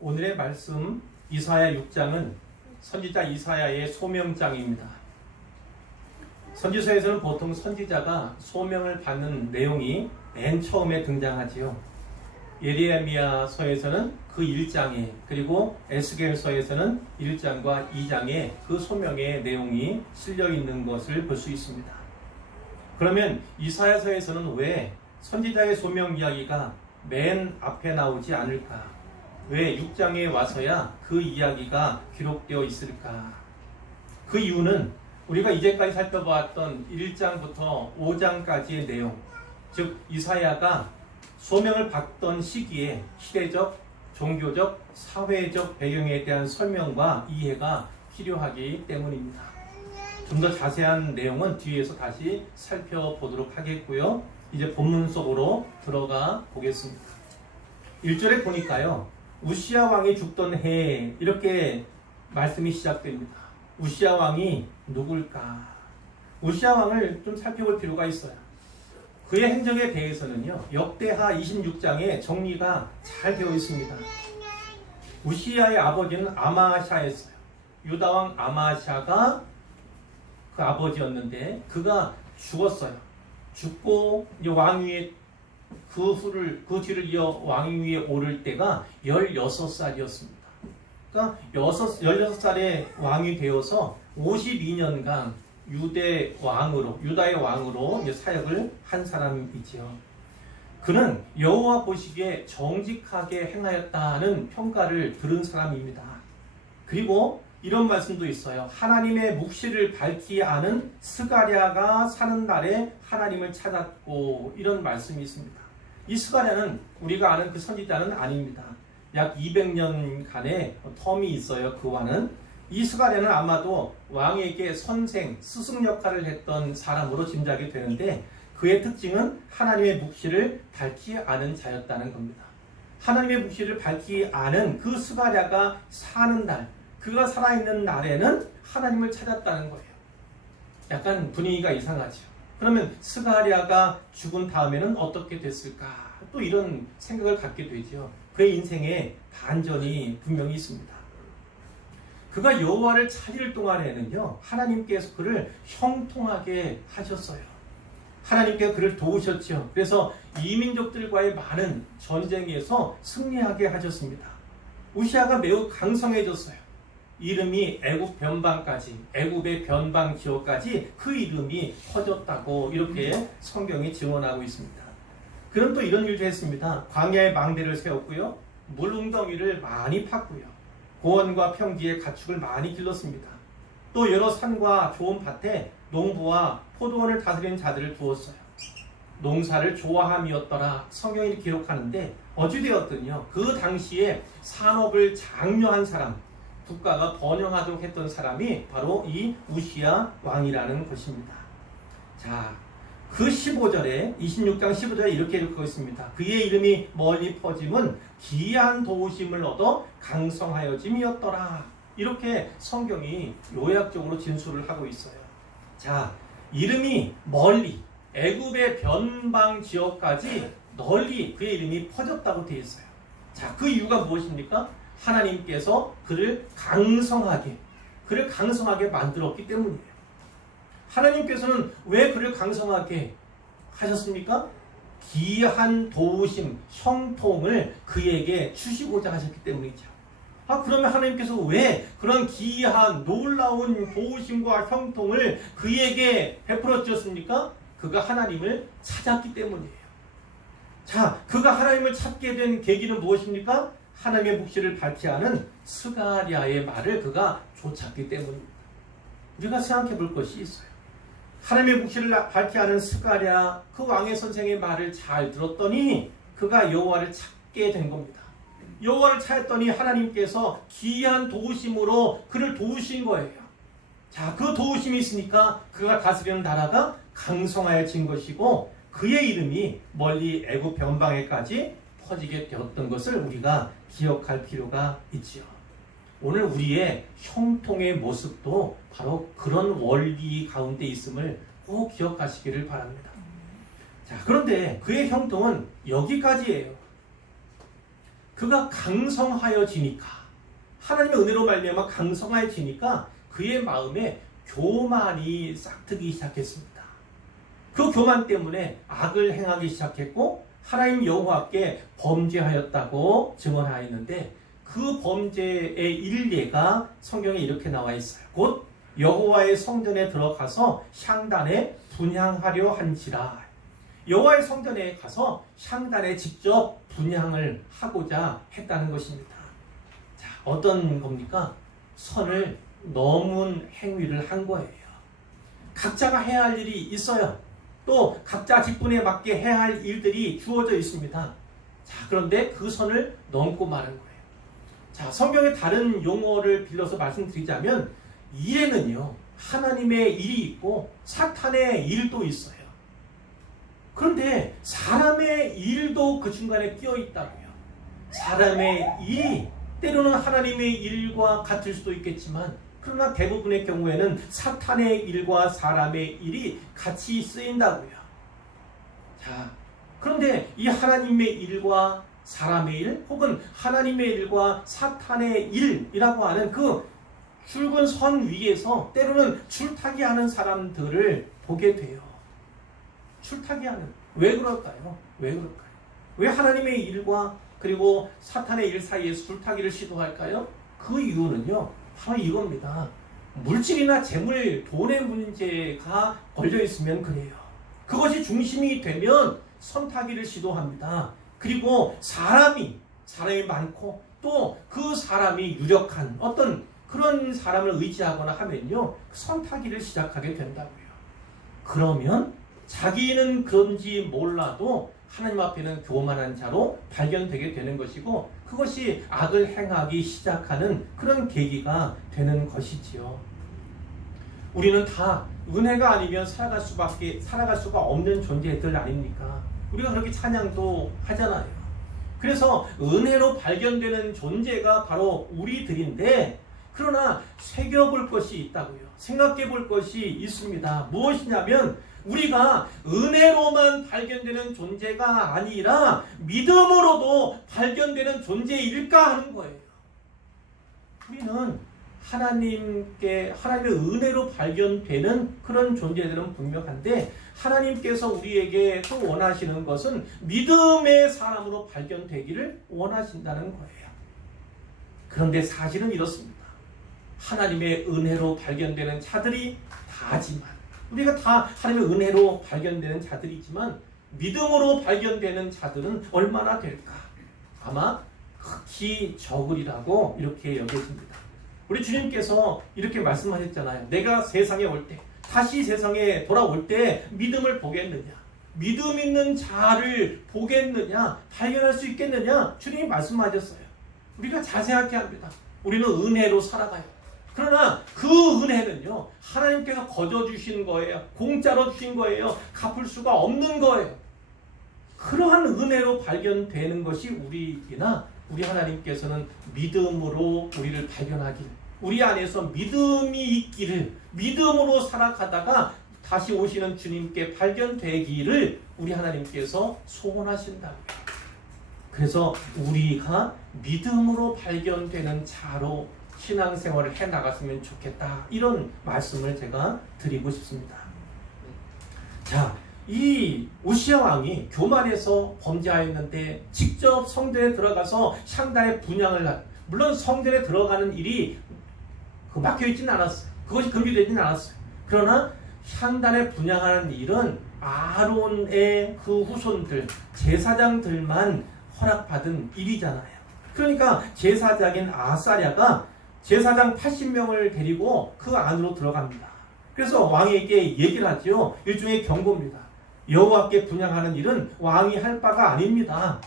오늘의 말씀 이사야 6장은 선지자 이사야의 소명장입니다. 선지서에서는 보통 선지자가 소명을 받는 내용이 맨 처음에 등장하지요. 예레미야서에서는 그 1장에, 그리고 에스겔서에서는 1장과 2장에 그 소명의 내용이 실려 있는 것을 볼 수 있습니다. 그러면 이사야서에서는 왜 선지자의 소명 이야기가 맨 앞에 나오지 않을까? 왜 6장에 와서야 그 이야기가 기록되어 있을까? 그 이유는 우리가 이제까지 살펴보았던 1장부터 5장까지의 내용, 즉 이사야가 소명을 받던 시기에 시대적, 종교적, 사회적 배경에 대한 설명과 이해가 필요하기 때문입니다. 좀 더 자세한 내용은 뒤에서 다시 살펴보도록 하겠고요. 이제 본문 속으로 들어가 보겠습니다. 1절에 보니까요, 우시야 왕이 죽던 해에 이렇게 말씀이 시작됩니다. 우시야 왕이 누굴까? 우시야 왕을 좀 살펴볼 필요가 있어요. 그의 행적에 대해서는요, 역대하 26장에 정리가 잘 되어 있습니다. 우시야의 아버지는 아마샤였어요. 유다왕 아마샤가 그 아버지였는데 그가 죽었어요. 죽고 왕위에 그 뒤를 이어 왕위에 오를 때가 16살이었습니다. 그러니까 16살에 왕이 되어서 52년간 유다의 왕으로 사역을 한 사람이지요. 그는 여호와 보시기에 정직하게 행하였다는 평가를 들은 사람입니다. 그리고 이런 말씀도 있어요. 하나님의 묵시를 밝히 아는 스가랴가 사는 날에 하나님을 찾았고, 이런 말씀이 있습니다. 이 스가랴는 우리가 아는 그 선지자는 아닙니다. 약 200년간의 텀이 있어요. 그와는. 이 스가랴는 아마도 왕에게 선생, 스승 역할을 했던 사람으로 짐작이 되는데, 그의 특징은 하나님의 묵시를 밝히 아는 자였다는 겁니다. 하나님의 묵시를 밝히 아는 그 스가랴가 사는 날, 그가 살아있는 날에는 하나님을 찾았다는 거예요. 약간 분위기가 이상하죠. 그러면 스가랴가 죽은 다음에는 어떻게 됐을까? 또 이런 생각을 갖게 되죠. 그의 인생에 반전이 분명히 있습니다. 그가 여호와를 찾을 동안에는요, 하나님께서 그를 형통하게 하셨어요. 하나님께서 그를 도우셨죠. 그래서 이민족들과의 많은 전쟁에서 승리하게 하셨습니다. 우시야가 매우 강성해졌어요. 이름이 애굽 변방까지, 애굽의 변방 지역까지 그 이름이 퍼졌다고 이렇게 성경이 증언하고 있습니다. 그럼 또 이런 일도 했습니다. 광야에 망대를 세웠고요, 물웅덩이를 많이 팠고요, 고원과 평지에 가축을 많이 길렀습니다. 또 여러 산과 좋은 밭에 농부와 포도원을 다스리는 자들을 두었어요. 농사를 좋아함이었더라 성경이 기록하는데, 어찌되었든요, 그 당시에 산업을 장려한 사람, 국가가 번영하도록 했던 사람이 바로 이 우시야 왕이라는 것입니다. 자, 그 15절에 26장 15절에 이렇게 기록하고 있습니다. 그의 이름이 멀리 퍼짐은 기이한 도우심을 얻어 강성하여짐이었더라. 이렇게 성경이 요약적으로 진술을 하고 있어요. 자, 이름이 멀리 애굽의 변방 지역까지 널리 그의 이름이 퍼졌다고 되어 있어요. 자, 그 이유가 무엇입니까? 하나님께서 그를 강성하게 만들었기 때문이에요. 하나님께서는 왜 그를 강성하게 하셨습니까? 기이한 도우심, 형통을 그에게 주시고자 하셨기 때문이죠. 그러면 하나님께서 왜 그런 기이한 놀라운 도우심과 형통을 그에게 베풀어 주셨습니까? 그가 하나님을 찾았기 때문이에요. 자, 그가 하나님을 찾게 된 계기는 무엇입니까? 하나님의 묵시를 밝히 아는 스가랴의 말을 그가 쫓았기 때문입니다. 우리가 생각해 볼 것이 있어요. 하나님의 묵시를 밝히 아는 스가랴, 그 왕의 선생의 말을 잘 들었더니 그가 여호와를 찾게 된 겁니다. 여호와를 찾았더니 하나님께서 기이한 도우심으로 그를 도우신 거예요. 자, 그 도우심이 있으니까 그가 다스리는 나라가 강성하여진 것이고, 그의 이름이 멀리 애굽 변방에까지 퍼지게 되었던 것을 우리가 기억할 필요가 있지요. 오늘 우리의 형통의 모습도 바로 그런 원리 가운데 있음을 꼭 기억하시기를 바랍니다. 자, 그런데 그의 형통은 여기까지예요. 그가 강성하여지니까, 하나님의 은혜로 말미암아 강성하여지니까 그의 마음에 교만이 싹트기 시작했습니다. 그 교만 때문에 악을 행하기 시작했고 하나님 여호와께 범죄하였다고 증언하였는데, 그 범죄의 일례가 성경에 이렇게 나와 있어요. 곧 여호와의 성전에 들어가서 향단에 분향하려 한지라. 여호와의 성전에 가서 향단에 직접 분향을 하고자 했다는 것입니다. 자, 어떤 겁니까? 선을 넘은 행위를 한 거예요. 각자가 해야 할 일이 있어요. 또 각자 직분에 맞게 해야 할 일들이 주어져 있습니다. 자, 그런데 그 선을 넘고 마는 거예요. 자, 성경의 다른 용어를 빌려서 말씀드리자면, 일에는요, 하나님의 일이 있고 사탄의 일도 있어요. 그런데 사람의 일도 그 중간에 끼어 있다고요. 사람의 일이 때로는 하나님의 일과 같을 수도 있겠지만, 그러나 대부분의 경우에는 사탄의 일과 사람의 일이 같이 쓰인다고요. 자, 그런데 이 하나님의 일과 사람의 일, 혹은 하나님의 일과 사탄의 일이라고 하는 그 굵은 선 위에서 때로는 줄타기 하는 사람들을 보게 돼요. 줄타기 하는. 왜 그럴까요? 왜 그럴까요? 왜 하나님의 일과 그리고 사탄의 일 사이에서 줄타기를 시도할까요? 그 이유는요, 바로 이겁니다. 물질이나 재물, 돈의 문제가 걸려 있으면 그래요. 그것이 중심이 되면 선타기를 시도합니다. 그리고 사람이 많고 또 그 사람이 유력한 어떤 그런 사람을 의지하거나 하면요, 선타기를 시작하게 된다고요. 그러면 자기는 그런지 몰라도 하나님 앞에는 교만한 자로 발견되게 되는 것이고, 그것이 악을 행하기 시작하는 그런 계기가 되는 것이지요. 우리는 다 은혜가 아니면 살아갈 수가 없는 존재들 아닙니까? 우리가 그렇게 찬양도 하잖아요. 그래서 은혜로 발견되는 존재가 바로 우리들인데, 그러나 새겨볼 것이 있다고요. 생각해 볼 것이 있습니다. 무엇이냐면, 우리가 은혜로만 발견되는 존재가 아니라 믿음으로도 발견되는 존재일까 하는 거예요. 우리는 하나님의 은혜로 발견되는 그런 존재들은 분명한데, 하나님께서 우리에게 또 원하시는 것은 믿음의 사람으로 발견되기를 원하신다는 거예요. 그런데 사실은 이렇습니다. 하나님의 은혜로 발견되는 자들이 다지만, 우리가 다 하나님의 은혜로 발견되는 자들이지만 믿음으로 발견되는 자들은 얼마나 될까? 아마 극히 적으리라고 이렇게 여겨집니다. 우리 주님께서 이렇게 말씀하셨잖아요. 내가 세상에 올 때, 다시 세상에 돌아올 때 믿음을 보겠느냐? 믿음 있는 자를 보겠느냐? 발견할 수 있겠느냐? 주님이 말씀하셨어요. 우리가 잘 생각해야 합니다. 우리는 은혜로 살아가요. 그러나 그 은혜는요, 하나님께서 거저 주신 거예요. 공짜로 주신 거예요. 갚을 수가 없는 거예요. 그러한 은혜로 발견되는 것이 우리이나, 우리 하나님께서는 믿음으로 우리를 발견하길, 우리 안에서 믿음이 있기를, 믿음으로 살아가다가 다시 오시는 주님께 발견되기를 우리 하나님께서 소원하신다고요. 그래서 우리가 믿음으로 발견되는 자로 신앙생활을 해나갔으면 좋겠다, 이런 말씀을 제가 드리고 싶습니다. 자, 이 우시야 왕이 교만해서 범죄하였는데 직접 성전에 들어가서 향단의 분향을, 물론 성전에 들어가는 일이 막혀있지는 않았어요. 그것이 금지되지는 않았어요. 그러나 향단에 분향하는 일은 아론의 그 후손들, 제사장들만 허락받은 일이잖아요. 그러니까 제사장인 아사랴가 제사장 80명을 데리고 그 안으로 들어갑니다. 그래서 왕에게 얘기를 하죠. 일종의 경고입니다. 여호와께 분향하는 일은 왕이 할 바가 아닙니다.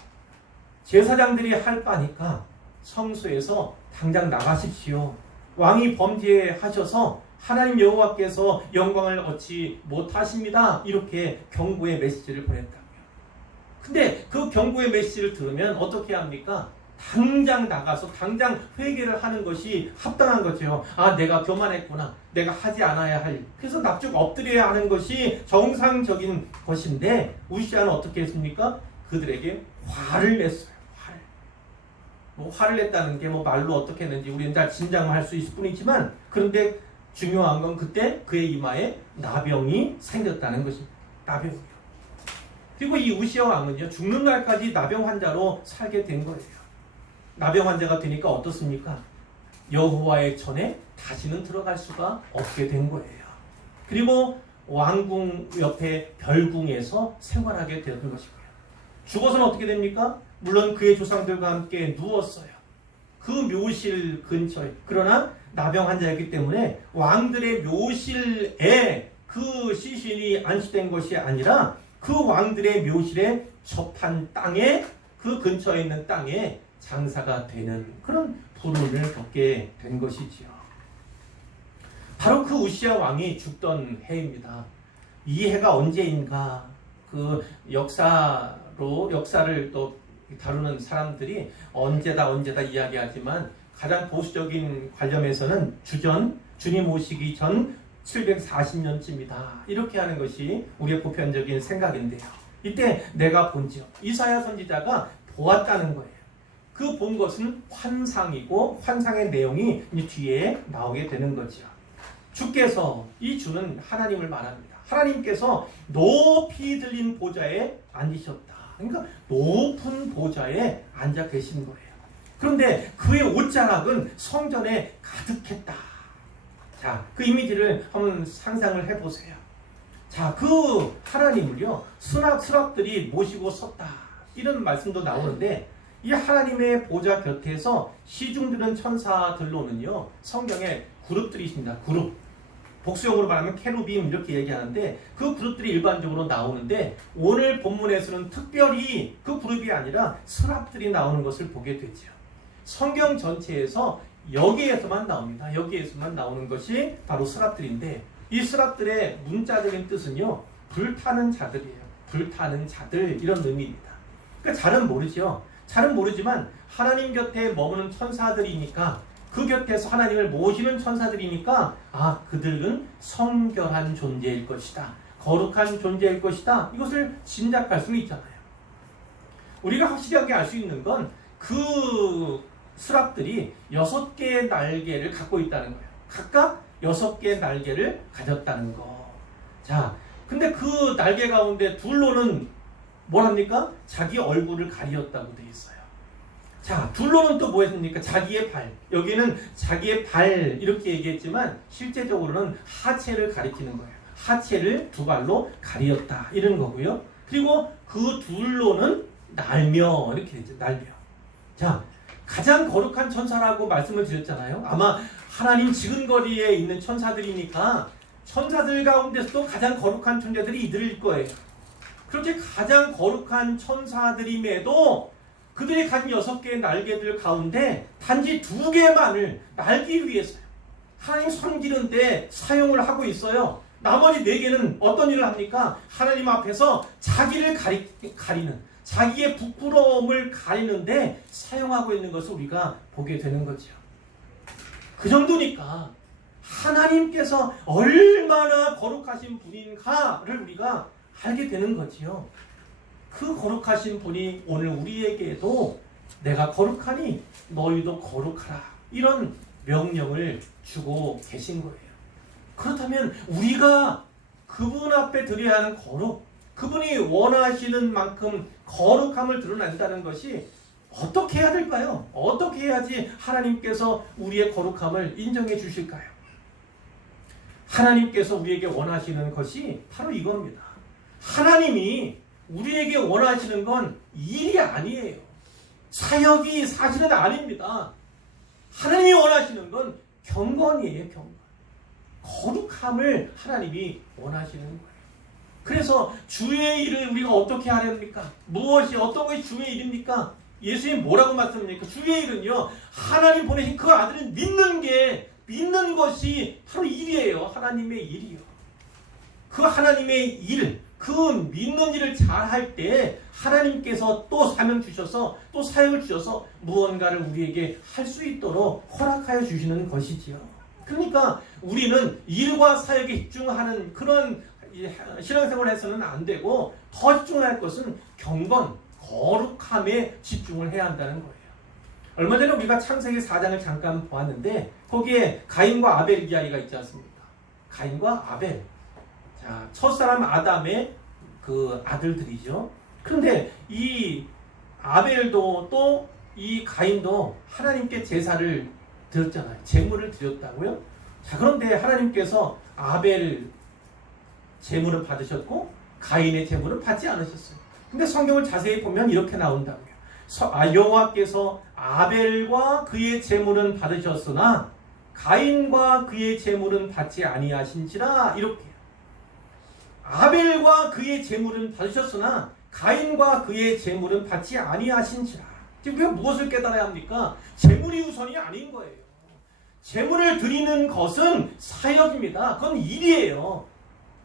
제사장들이 할 바니까 성소에서 당장 나가십시오. 왕이 범죄하셔서 하나님 여호와께서 영광을 얻지 못하십니다. 이렇게 경고의 메시지를 보냈다고요. 근데 그 경고의 메시지를 들으면 어떻게 합니까? 당장 나가서 당장 회개를 하는 것이 합당한 거죠. 아, 내가 교만했구나. 내가 하지 않아야 할. 그래서 납죽 엎드려야 하는 것이 정상적인 것인데, 우시아는 어떻게 했습니까? 그들에게 화를 냈어요. 뭐 화를 냈다는 게 뭐 말로 어떻게 했는지 우리는 다 짐작할 수 있을 뿐이지만, 그런데 중요한 건 그때 그의 이마에 나병이 생겼다는 것입니다. 나병이요. 그리고 이 우시아 왕은요, 죽는 날까지 나병 환자로 살게 된 거예요. 나병 환자가 되니까 어떻습니까? 여호와의 전에 다시는 들어갈 수가 없게 된 거예요. 그리고 왕궁 옆에 별궁에서 생활하게 되는 것이고요. 죽어서는 어떻게 됩니까? 물론 그의 조상들과 함께 누웠어요. 그 묘실 근처에. 그러나 나병 환자였기 때문에 왕들의 묘실에 그 시신이 안치된 것이 아니라 그 왕들의 묘실에 접한 땅에, 그 근처에 있는 땅에 장사가 되는 그런 불운을 겪게 된 것이지요. 바로 그 우시아 왕이 죽던 해입니다. 이 해가 언제인가? 그 역사를 또 다루는 사람들이 언제다 이야기하지만, 가장 보수적인 관점에서는 주님 오시기 전 740년쯤이다. 이렇게 하는 것이 우리의 보편적인 생각인데요. 이때 내가 본지요. 이사야 선지자가 보았다는 거예요. 그 본 것은 환상이고, 환상의 내용이 뒤에 나오게 되는 거죠. 주께서, 이 주는 하나님을 말합니다. 하나님께서 높이 들린 보좌에 앉으셨다. 그러니까 높은 보좌에 앉아 계신 거예요. 그런데 그의 옷자락은 성전에 가득했다. 자, 그 이미지를 한번 상상을 해보세요. 자, 그 하나님을요, 수락들이 모시고 섰다. 이런 말씀도 나오는데, 이 하나님의 보좌 곁에서 시중드는 천사들로는요, 성경에 그룹들이 있습니다. 그룹. 복수용으로 말하면 케루빔 이렇게 얘기하는데, 그 그룹들이 일반적으로 나오는데, 오늘 본문에서는 특별히 그 그룹이 아니라 스랍들이 나오는 것을 보게 되죠. 성경 전체에서 여기에서만 나옵니다. 여기에서만 나오는 것이 바로 스랍들인데, 이 스랍들의 문자적인 뜻은요, 불타는 자들이에요. 불타는 자들, 이런 의미입니다. 그러니까 잘은 모르죠. 잘은 모르지만 하나님 곁에 머무는 천사들이니까, 그 곁에서 하나님을 모시는 천사들이니까, 그들은 성결한 존재일 것이다. 거룩한 존재일 것이다. 이것을 짐작할 수는 있잖아요. 우리가 확실하게 알 수 있는 건 그 스랍들이 6개의 날개를 갖고 있다는 거예요. 각각 6개의 날개를 가졌다는 거. 자, 근데 그 날개 가운데 둘로는 뭘 합니까? 자기 얼굴을 가리었다고 되어 있어요. 자, 둘로는 또 뭐 했습니까? 자기의 발. 여기는 자기의 발 이렇게 얘기했지만 실제적으로는 하체를 가리키는 거예요. 하체를 두 발로 가리었다. 이런 거고요. 그리고 그 둘로는 날며 이렇게 되죠. 날며. 자, 가장 거룩한 천사라고 말씀을 드렸잖아요. 아마 하나님 지근거리에 있는 천사들이니까 천사들 가운데서도 가장 거룩한 존재들이 이들일 거예요. 그렇게 가장 거룩한 천사들임에도 그들이 가진 6개의 날개들 가운데 단지 2개만을 날기 위해서요, 하나님 섬기는데 사용을 하고 있어요. 나머지 4개는 어떤 일을 합니까? 하나님 앞에서 자기를 가리는, 자기의 부끄러움을 가리는데 사용하고 있는 것을 우리가 보게 되는 거죠. 그 정도니까 하나님께서 얼마나 거룩하신 분인가를 우리가 알게 되는 거지요. 그 거룩하신 분이 오늘 우리에게도 내가 거룩하니 너희도 거룩하라, 이런 명령을 주고 계신 거예요. 그렇다면 우리가 그분 앞에 드려야 하는 거룩, 그분이 원하시는 만큼 거룩함을 드러낸다는 것이 어떻게 해야 될까요? 어떻게 해야지 하나님께서 우리의 거룩함을 인정해 주실까요? 하나님께서 우리에게 원하시는 것이 바로 이겁니다. 하나님이 우리에게 원하시는 건 일이 아니에요. 사역이 사실은 아닙니다. 하나님이 원하시는 건 경건이에요. 경건. 거룩함을 하나님이 원하시는 거예요. 그래서 주의 일을 우리가 어떻게 하렵니까? 어떤 것이 주의 일입니까? 예수님 뭐라고 말씀합니까? 주의 일은요, 하나님 보내신 그 아들을 믿는 것이 바로 일이에요. 하나님의 일이요. 그 하나님의 일, 그 믿는 일을 잘할 때 하나님께서 또 사명 주셔서, 또 사역을 주셔서 무언가를 우리에게 할 수 있도록 허락하여 주시는 것이지요. 그러니까 우리는 일과 사역에 집중하는 그런 신앙생활을 해서는 안 되고, 더 집중할 것은 경건, 거룩함에 집중을 해야 한다는 거예요. 얼마 전에 우리가 창세기 4장을 잠깐 보았는데 거기에 가인과 아벨 이야기가 있지 않습니까? 가인과 아벨. 자, 첫사람 아담의 그 아들들이죠. 그런데 이 아벨도 또 이 가인도 하나님께 제사를 드렸잖아요. 제물을 드렸다고요. 자, 그런데 하나님께서 아벨 제물은 받으셨고 가인의 제물은 받지 않으셨어요. 근데 성경을 자세히 보면 이렇게 나온다고요. 여호와께서 아벨과 그의 제물은 받으셨으나 가인과 그의 제물은 받지 아니하신지라. 이렇게 아벨과 그의 제물은 받으셨으나 가인과 그의 제물은 받지 아니하신지라. 지금 우리가 무엇을 깨달아야 합니까? 제물이 우선이 아닌 거예요. 제물을 드리는 것은 사역입니다. 그건 일이에요.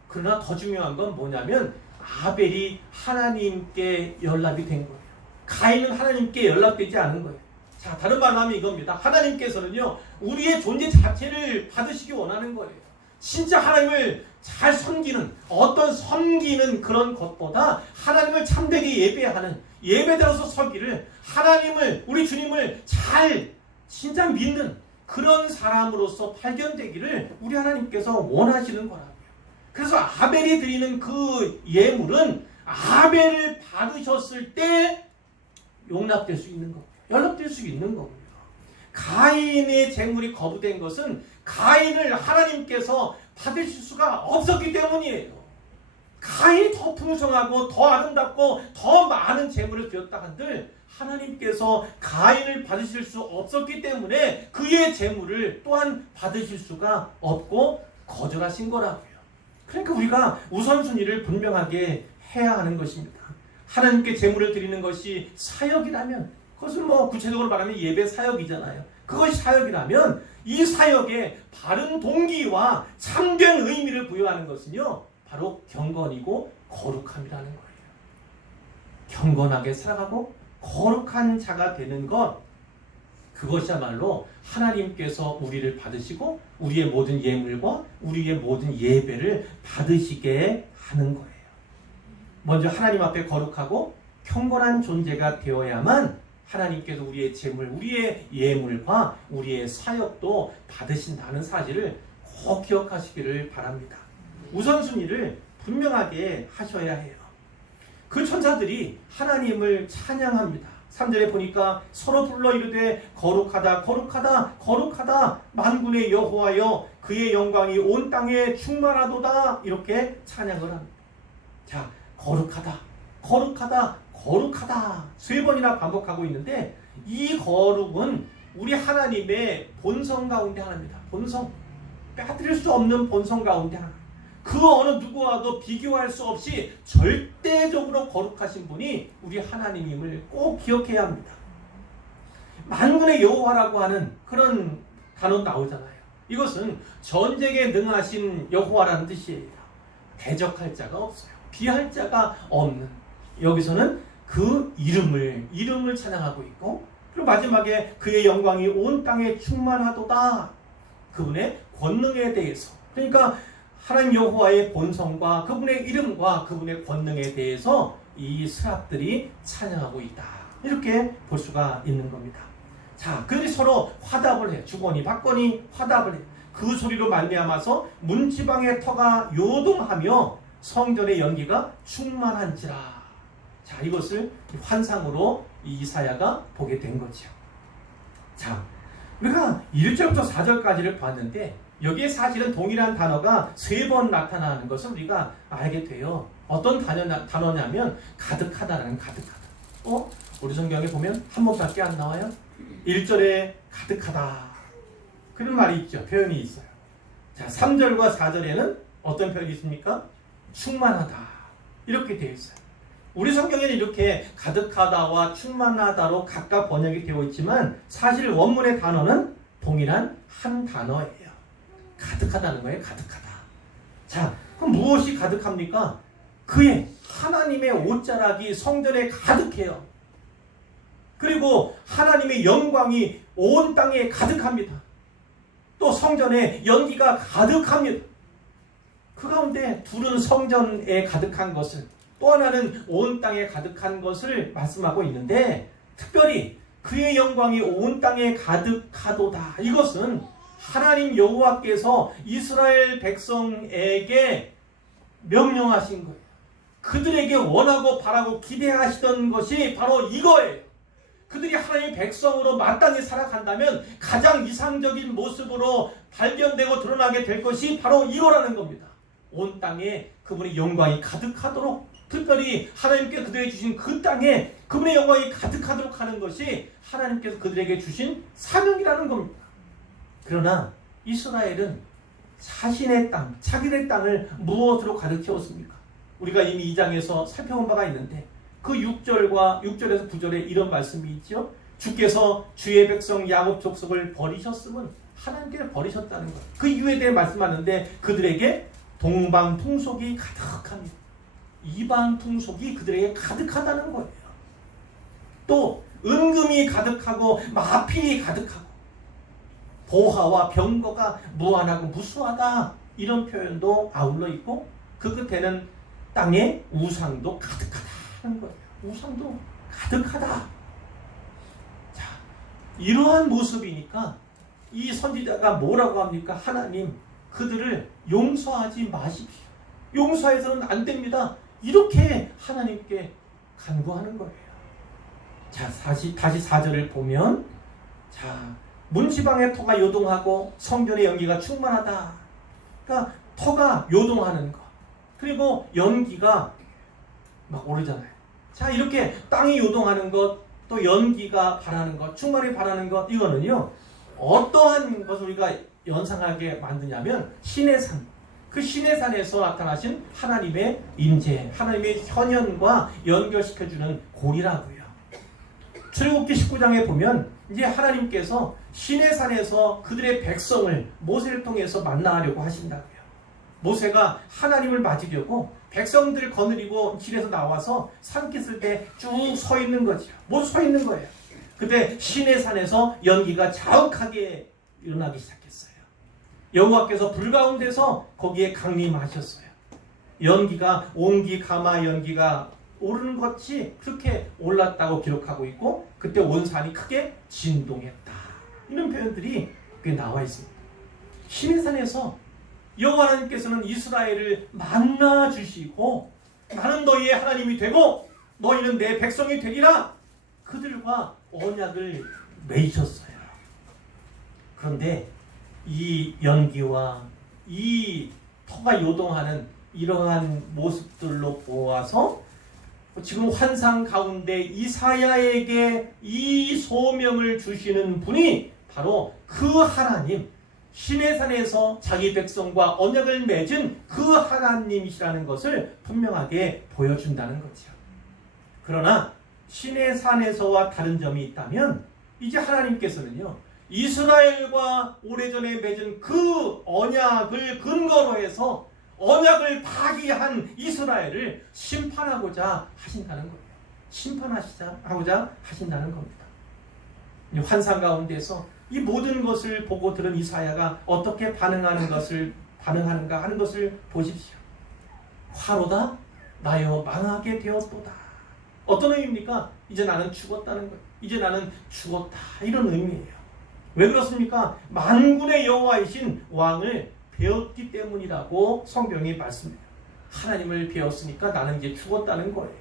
그러나 더 중요한 건 뭐냐면 아벨이 하나님께 연락이 된 거예요. 가인은 하나님께 연락되지 않은 거예요. 자, 다른 말로 하면 이겁니다. 하나님께서는요, 우리의 존재 자체를 받으시기 원하는 거예요. 진짜 하나님을 잘 섬기는, 어떤 섬기는 그런 것보다 하나님을 참되게 예배하는, 예배대로서 서기를, 하나님을, 우리 주님을 잘 진짜 믿는 그런 사람으로서 발견되기를 우리 하나님께서 원하시는 거라고요. 그래서 아벨이 드리는 그 예물은 아벨을 받으셨을 때 용납될 수 있는 겁니다. 연락될 수 있는 겁니다. 가인의 제물이 거부된 것은 가인을 하나님께서 받으실 수가 없었기 때문이에요. 가인이 더 풍성하고 더 아름답고 더 많은 제물을 드렸다 한들 하나님께서 가인을 받으실 수 없었기 때문에 그의 제물을 또한 받으실 수가 없고 거절하신 거라고요. 그러니까 우리가 우선순위를 분명하게 해야 하는 것입니다. 하나님께 제물을 드리는 것이 사역이라면, 그것은 뭐 구체적으로 말하면 예배 사역이잖아요. 그것이 사역이라면 이 사역에 바른 동기와 참된 의미를 부여하는 것은요, 바로 경건이고 거룩함이라는 거예요. 경건하게 살아가고 거룩한 자가 되는 것, 그것이야말로 하나님께서 우리를 받으시고 우리의 모든 예물과 우리의 모든 예배를 받으시게 하는 거예요. 먼저 하나님 앞에 거룩하고 경건한 존재가 되어야만 하나님께서 우리의 제물, 우리의 예물과 우리의 사역도 받으신다는 사실을 꼭 기억하시기를 바랍니다. 우선순위를 분명하게 하셔야 해요. 그 천사들이 하나님을 찬양합니다. 3절에 보니까 서로 불러 이르되 거룩하다 거룩하다 거룩하다 만군의 여호와여 그의 영광이 온 땅에 충만하도다. 이렇게 찬양을 합니다. 자, 거룩하다 거룩하다 거룩하다 3번이나 반복하고 있는데 이 거룩은 우리 하나님의 본성 가운데 하나입니다. 본성, 빼앗길 수 없는 본성 가운데 하나. 그 어느 누구와도 비교할 수 없이 절대적으로 거룩하신 분이 우리 하나님임을 꼭 기억해야 합니다. 만군의 여호와라고 하는 그런 단어 나오잖아요. 이것은 전쟁에 능하신 여호와라는 뜻이에요. 대적할 자가 없어요. 비할 자가 없는. 여기서는 그 이름을 찬양하고 있고, 그리고 마지막에 그의 영광이 온 땅에 충만하도다. 그분의 권능에 대해서, 그러니까 하나님 여호와의 본성과 그분의 이름과 그분의 권능에 대해서 이 스랍들이 찬양하고 있다. 이렇게 볼 수가 있는 겁니다. 자, 그들이 서로 화답을 해요. 주거니 받거니 화답을 해요. 그 소리로 말미암아서 문지방의 터가 요동하며 성전의 연기가 충만한지라. 자, 이것을 환상으로 이사야가 보게 된 거죠. 자, 우리가 1절부터 4절까지를 봤는데 여기에 사실은 동일한 단어가 3번 나타나는 것을 우리가 알게 돼요. 어떤 단어냐면 가득하다라는 가득하다. 우리 성경에 보면 한 번밖에 안 나와요. 1절에 가득하다. 그런 말이 있죠. 표현이 있어요. 자, 3절과 4절에는 어떤 표현이 있습니까? 충만하다. 이렇게 되어 있어요. 우리 성경에는 이렇게 가득하다와 충만하다로 각각 번역이 되어 있지만 사실 원문의 단어는 동일한 한 단어예요. 가득하다는 거예요. 가득하다. 자, 그럼 무엇이 가득합니까? 그의 하나님의 옷자락이 성전에 가득해요. 그리고 하나님의 영광이 온 땅에 가득합니다. 또 성전에 연기가 가득합니다. 그 가운데 둘은 성전에 가득한 것을, 또 하나는 온 땅에 가득한 것을 말씀하고 있는데, 특별히 그의 영광이 온 땅에 가득하도다. 이것은 하나님 여호와께서 이스라엘 백성에게 명령하신 거예요. 그들에게 원하고 바라고 기대하시던 것이 바로 이거예요. 그들이 하나님의 백성으로 마땅히 살아간다면 가장 이상적인 모습으로 발견되고 드러나게 될 것이 바로 이거라는 겁니다. 온 땅에 그분의 영광이 가득하도록, 특별히 하나님께 그들에게 주신 그 땅에 그분의 영광이 가득하도록 하는 것이 하나님께서 그들에게 주신 사명이라는 겁니다. 그러나 이스라엘은 자신의 땅, 자기의 땅을 무엇으로 가득 채웠습니까? 우리가 이미 2장에서 살펴본 바가 있는데 그 6절에서 9절에 이런 말씀이 있죠. 주께서 주의 백성 야곱 족속을 버리셨음은 하나님께서 버리셨다는 것. 그 이유에 대해 말씀하는데 그들에게 동방 풍속이 가득합니다. 이방 풍속이 그들에게 가득하다는 거예요. 또 은금이 가득하고 마필이 가득하고 보화와 병거가 무한하고 무수하다, 이런 표현도 아울러 있고 그 끝에는 땅에 우상도 가득하다는 거예요. 우상도 가득하다. 자, 이러한 모습이니까 이 선지자가 뭐라고 합니까? 하나님, 그들을 용서하지 마십시오. 용서해서는 안 됩니다. 이렇게 하나님께 간구하는 거예요. 자, 다시 4절을 보면, 자, 문지방의 터가 요동하고 성전의 연기가 충만하다. 그러니까 터가 요동하는 것, 그리고 연기가 막 오르잖아요. 자, 이렇게 땅이 요동하는 것, 또 연기가 바라는 것, 충만히 바라는 것, 이거는요, 어떠한 것을 우리가 연상하게 만드냐면 신의 산, 그 신의 산에서 나타나신 하나님의 임재, 하나님의 현현과 연결시켜주는 고리라고요. 출애굽기 19장에 보면 이제 하나님께서 신의 산에서 그들의 백성을 모세를 통해서 만나려고 하신다고요. 모세가 하나님을 맞으려고 백성들을 거느리고 길에서 나와서 산깃을 때 쭉 서 있는 거죠. 모두 서 있는 거예요. 그때 신의 산에서 연기가 자욱하게 일어나기 시작했어요. 여호와께서 불 가운데서 거기에 강림하셨어요. 연기가 온기 가마 연기가 오르는 것이 그렇게 올랐다고 기록하고 있고, 그때 온 산이 크게 진동했다, 이런 표현들이 나와 있습니다. 신의 산에서 여호와 하나님께서는 이스라엘을 만나 주시고, 나는 너희의 하나님이 되고 너희는 내 백성이 되리라, 그들과 언약을 맺으셨어요. 그런데 이 연기와 이 터가 요동하는 이러한 모습들로 보아서 지금 환상 가운데 이사야에게 이 소명을 주시는 분이 바로 그 하나님, 신의 산에서 자기 백성과 언약을 맺은 그 하나님이시라는 것을 분명하게 보여준다는 거죠. 그러나 신의 산에서와 다른 점이 있다면, 이제 하나님께서는요, 이스라엘과 오래전에 맺은 그 언약을 근거로 해서 언약을 파기한 이스라엘을 심판하고자 하신다는 거예요. 심판하고자 하신다는 겁니다. 환상 가운데서 이 모든 것을 보고 들은 이사야가 어떻게 반응하는가 하는 것을 보십시오. 화로다 나여 망하게 되었도다. 어떤 의미입니까? 이제 나는 죽었다는 거예요. 이제 나는 죽었다, 이런 의미예요. 왜 그렇습니까? 만군의 여호와이신 왕을 배웠기 때문이라고 성경이 말씀해요. 하나님을 배웠으니까 나는 이제 죽었다는 거예요.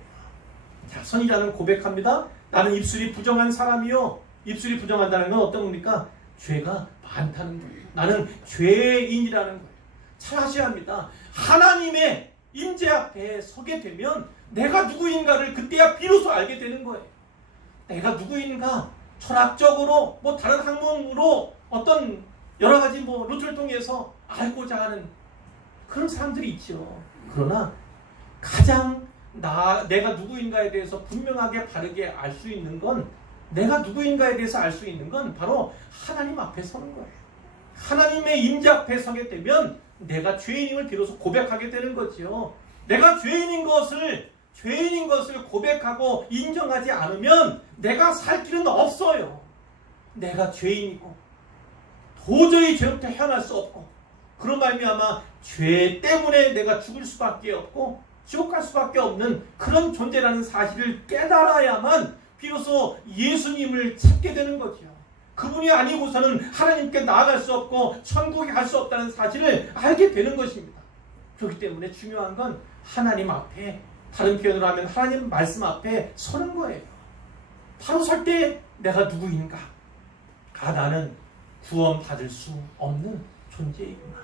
자, 선지자는 고백합니다. 나는 입술이 부정한 사람이요. 입술이 부정한다는 건 어떤 겁니까? 죄가 많다는 거예요. 나는 죄인이라는 거예요. 잘 하셔야 합니다. 하나님의 임재 앞에 서게 되면 내가 누구인가를 그때야 비로소 알게 되는 거예요. 내가 누구인가, 철학적으로 다른 학문으로 어떤 여러 가지 루트를 통해서 알고자 하는 그런 사람들이 있죠. 그러나 가장 내가 누구인가에 대해서 분명하게 바르게 알 수 있는 건, 내가 누구인가에 대해서 알 수 있는 건 바로 하나님 앞에 서는 거예요. 하나님의 임재 앞에 서게 되면 내가 죄인임을 비로소 고백하게 되는 거지요. 내가 죄인인 것을 고백하고 인정하지 않으면 내가 살 길은 없어요. 내가 죄인이고 도저히 죄로부터 헤어날 수 없고, 그런 말미암아 죄 때문에 내가 죽을 수밖에 없고 지옥 갈 수밖에 없는 그런 존재라는 사실을 깨달아야만 비로소 예수님을 찾게 되는 거죠. 그분이 아니고서는 하나님께 나아갈 수 없고 천국에 갈 수 없다는 사실을 알게 되는 것입니다. 그렇기 때문에 중요한 건 하나님 앞에, 다른 표현으로 하면 하나님 말씀 앞에 서는 거예요. 바로 설 때 내가 누구인가? 나는 구원받을 수 없는 존재이구나.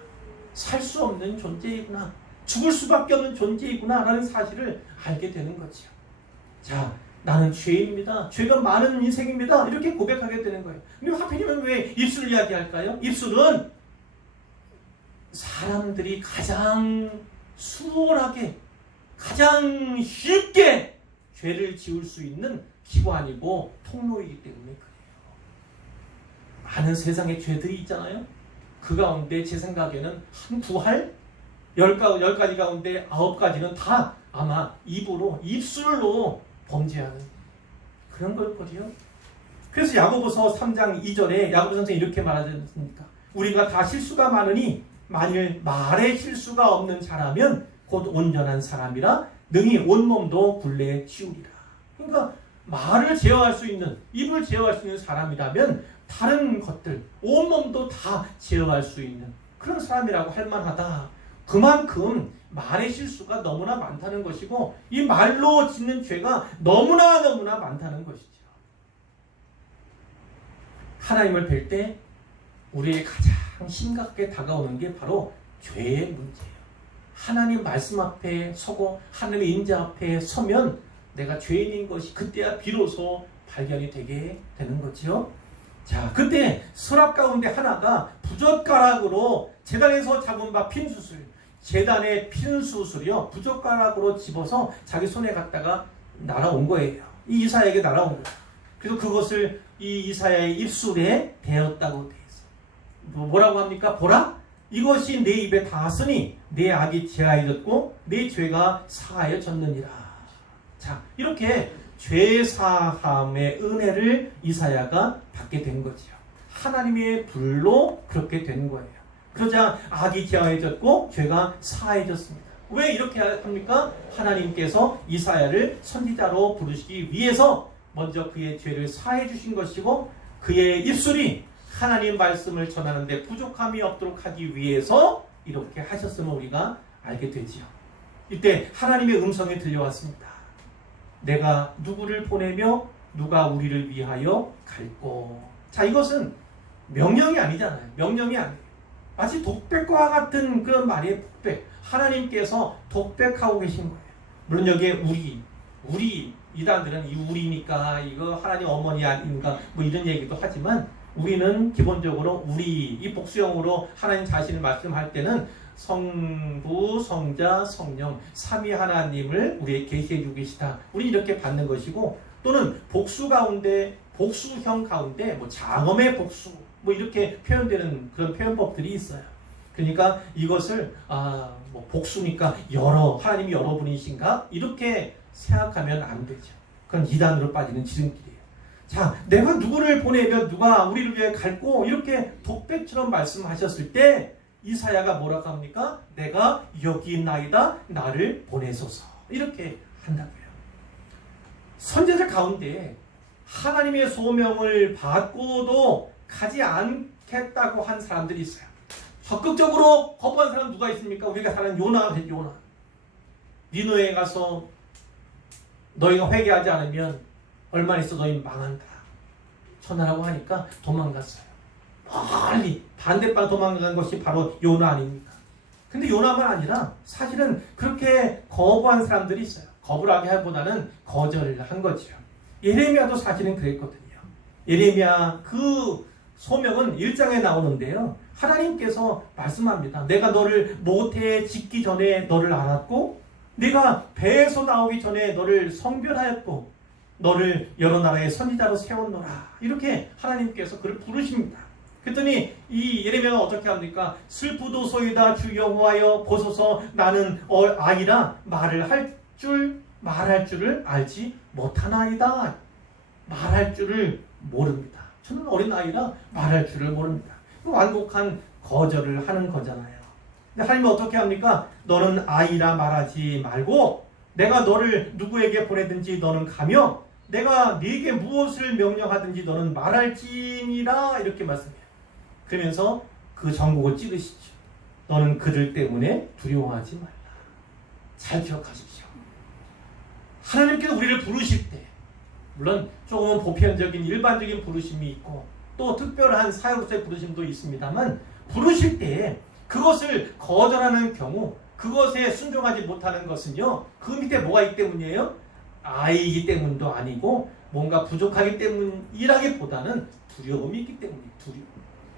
살 수 없는 존재이구나. 죽을 수밖에 없는 존재이구나 라는 사실을 알게 되는 거죠. 자, 나는 죄인입니다. 죄가 많은 인생입니다. 이렇게 고백하게 되는 거예요. 근데 하필이면 왜 입술을 이야기할까요? 입술은 사람들이 가장 수월하게, 가장 쉽게 죄를 지을 수 있는 기관이고 통로이기 때문에 그래요. 많은 세상에 죄들이 있잖아요. 그 가운데 제 생각에는 한 두 알? 10가지 가운데 9가지는 다 아마 입술로 범죄하는 그런 걸 거예요. 그래서 야고보서 3장 2절에 야고보 선생이 이렇게 말하지 않습니까? 우리가 다 실수가 많으니 만일 말에 실수가 없는 자라면 곧 온전한 사람이라 능히 온몸도 굴레 씌우리라. 그러니까 말을 제어할 수 있는, 입을 제어할 수 있는 사람이라면 다른 것들, 온몸도 다 제어할 수 있는 그런 사람이라고 할 만하다. 그만큼 말의 실수가 너무나 많다는 것이고 이 말로 짓는 죄가 너무나 많다는 것이죠. 하나님을 뵐 때 우리의 가장 심각하게 다가오는 게 바로 죄의 문제예요. 하나님 말씀 앞에 서고 하나님의 인자 앞에 서면 내가 죄인인 것이 그때야 비로소 발견이 되게 되는 거죠. 자, 그때 서랍 가운데 하나가 부젓가락으로 재단에서 잡은 바 핀수술, 재단의 핀수술이요, 부젓가락으로 집어서 자기 손에 갖다가 날아온 거예요. 이 이사야에게 날아온 거예요. 그래서 그것을 이 이사야의 입술에 대었다고 돼 있어요. 뭐라고 합니까? 보라, 이것이 내 입에 닿았으니 내 악이 제하여졌고 내 죄가 사하여졌느니라. 자, 이렇게 죄 사함의 은혜를 이사야가 받게 된 거죠. 하나님의 불로 그렇게 된 거예요. 그러자 악이 제하여졌고 죄가 사하여졌습니다. 왜 이렇게 합니까? 하나님께서 이사야를 선지자로 부르시기 위해서 먼저 그의 죄를 사해 주신 것이고 그의 입술이 하나님 말씀을 전하는데 부족함이 없도록 하기 위해서 이렇게 하셨음을 우리가 알게 되지요. 이때 하나님의 음성이 들려왔습니다. 내가 누구를 보내며 누가 우리를 위하여 갈꼬. 자, 이것은 명령이 아니잖아요. 명령이 아니에요. 마치 독백과 같은 그런 말이에요. 독백. 하나님께서 독백하고 계신 거예요. 물론 여기에 우리 이단들은 이 우리니까 이거 하나님 어머니 아닌가 뭐 이런 얘기도 하지만 우리는 기본적으로 우리 이 복수형으로 하나님 자신을 말씀할 때는 성부, 성자, 성령 삼위 하나님을 우리에게 계시해주고 계시다. 우리 이렇게 받는 것이고 또는 복수 가운데 복수형 가운데 뭐 장엄의 복수 뭐 이렇게 표현되는 그런 표현법들이 있어요. 그러니까 이것을 뭐 복수니까 하나님이 여러분이신가 이렇게 생각하면 안 되죠. 그건 이단으로 빠지는 지름길이에요. 자, 내가 누구를 보내면 누가 우리를 위해 갈고 이렇게 독백처럼 말씀하셨을 때 이사야가 뭐라고 합니까? 내가 여기 있나이다 나를 보내소서 이렇게 한다고요. 선지자 가운데 하나님의 소명을 받고도 가지 않겠다고 한 사람들이 있어요. 적극적으로 거부한 사람 누가 있습니까? 우리가 사는 요나. 니느웨에 가서 너희가 회개하지 않으면 얼마 있어 너희 망한다. 전하라고 하니까 도망갔어요. 멀리 반대방 도망간 것이 바로 요나 아닙니까? 근데 요나만 아니라 사실은 그렇게 거부한 사람들이 있어요. 거부를 하기보다는 거절을 한 거죠. 예레미야도 사실은 그랬거든요. 예레미야 그 소명은 1장에 나오는데요. 하나님께서 말씀합니다. 내가 너를 모태에 짓기 전에 너를 알았고 내가 배에서 나오기 전에 너를 성별하였고 너를 여러 나라의 선지자로 세웠노라. 이렇게 하나님께서 그를 부르십니다. 그랬더니 이 예레미야가 어떻게 합니까? 슬프도소이다 주 여호와여 보소서 나는 아이라 말할 줄을 알지 못하나이다. 말할 줄을 모릅니다. 저는 어린 아이라 말할 줄을 모릅니다. 완곡한 거절을 하는 거잖아요. 근데 하나님은 어떻게 합니까? 너는 아이라 말하지 말고 내가 너를 누구에게 보내든지 너는 가며 내가 네게 무엇을 명령하든지 너는 말할지니라 이렇게 말씀해요. 그러면서 그 정국을 찍으시죠. 너는 그들 때문에 두려워하지 말라. 잘 기억하십시오. 하나님께서 우리를 부르실 때 물론 조금은 보편적인 일반적인 부르심이 있고 또 특별한 사역자의 부르심도 있습니다만 부르실 때 그것을 거절하는 경우 그것에 순종하지 못하는 것은요 그 밑에 뭐가 있기 때문이에요? 아이이기 때문도 아니고 뭔가 부족하기 때문이라기보다는 두려움이 있기 때문이에요. 두려움.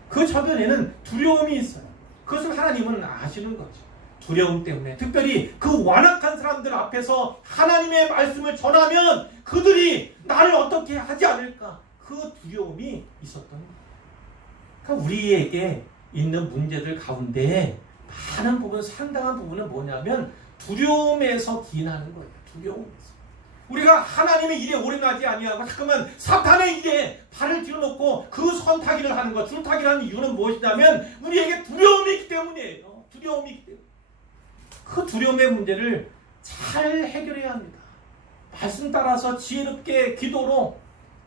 그 저변에는 두려움이 있어요. 그것을 하나님은 아시는 거죠. 두려움 때문에 특별히 그 완악한 사람들 앞에서 하나님의 말씀을 전하면 그들이 나를 어떻게 하지 않을까 그 두려움이 있었던 거예요. 그러니까 우리에게 있는 문제들 가운데 많은 부분 상당한 부분은 뭐냐면 두려움에서 기인하는 거예요. 두려움에서. 우리가 하나님의 일에 올인하지 아니하고 자꾸만 사탄의 일에 발을 뒤어놓고 그 선타기를 하는 것, 줄타기를 하는 이유는 무엇이냐면 우리에게 두려움이 있기 때문이에요. 두려움이 있기 때문에. 그 두려움의 문제를 잘 해결해야 합니다. 말씀 따라서 지혜롭게 기도로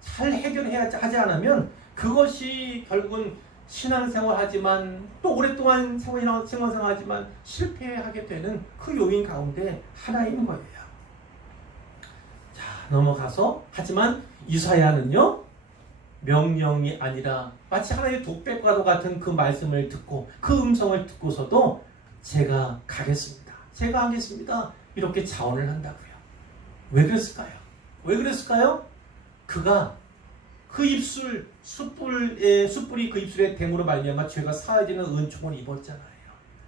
잘 해결해야 하지 않으면 그것이 결국은 신앙생활 하지만 또 오랫동안 생활생활 하지만 실패하게 되는 그 요인 가운데 하나인 거예요. 자, 넘어가서 하지만 이사야는요 명령이 아니라 마치 하나님의 독백과도 같은 그 말씀을 듣고 그 음성을 듣고서도 제가 가겠습니다. 제가 하겠습니다. 이렇게 자원을 한다고요. 왜 그랬을까요? 왜 그랬을까요? 그가 그 입술, 숯불이 그 입술에 댐으로 말미암아 죄가 사해지는 은총을 입었잖아요.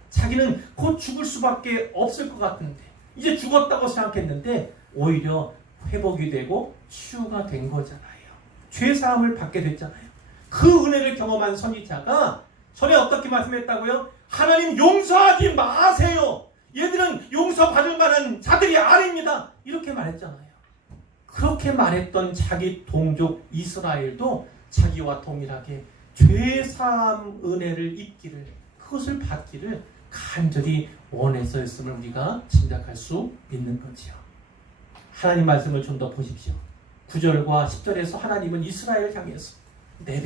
자기는 곧 죽을 수밖에 없을 것 같은데 이제 죽었다고 생각했는데 오히려 회복이 되고 치유가 된 거잖아요. 죄사함을 받게 됐잖아요. 그 은혜를 경험한 선지자가 전에 어떻게 말씀했다고요? 하나님 용서하지 마세요. 얘들은 용서받을 만한 자들이 아닙니다. 이렇게 말했잖아요. 그렇게 말했던 자기 동족 이스라엘도 자기와 동일하게 죄사함 은혜를 입기를 그것을 받기를 간절히 원해서였음을 우리가 짐작할 수 있는 거지요. 하나님 말씀을 좀 더 보십시오. 9절과 10절에서 하나님은 이스라엘을 향해서 내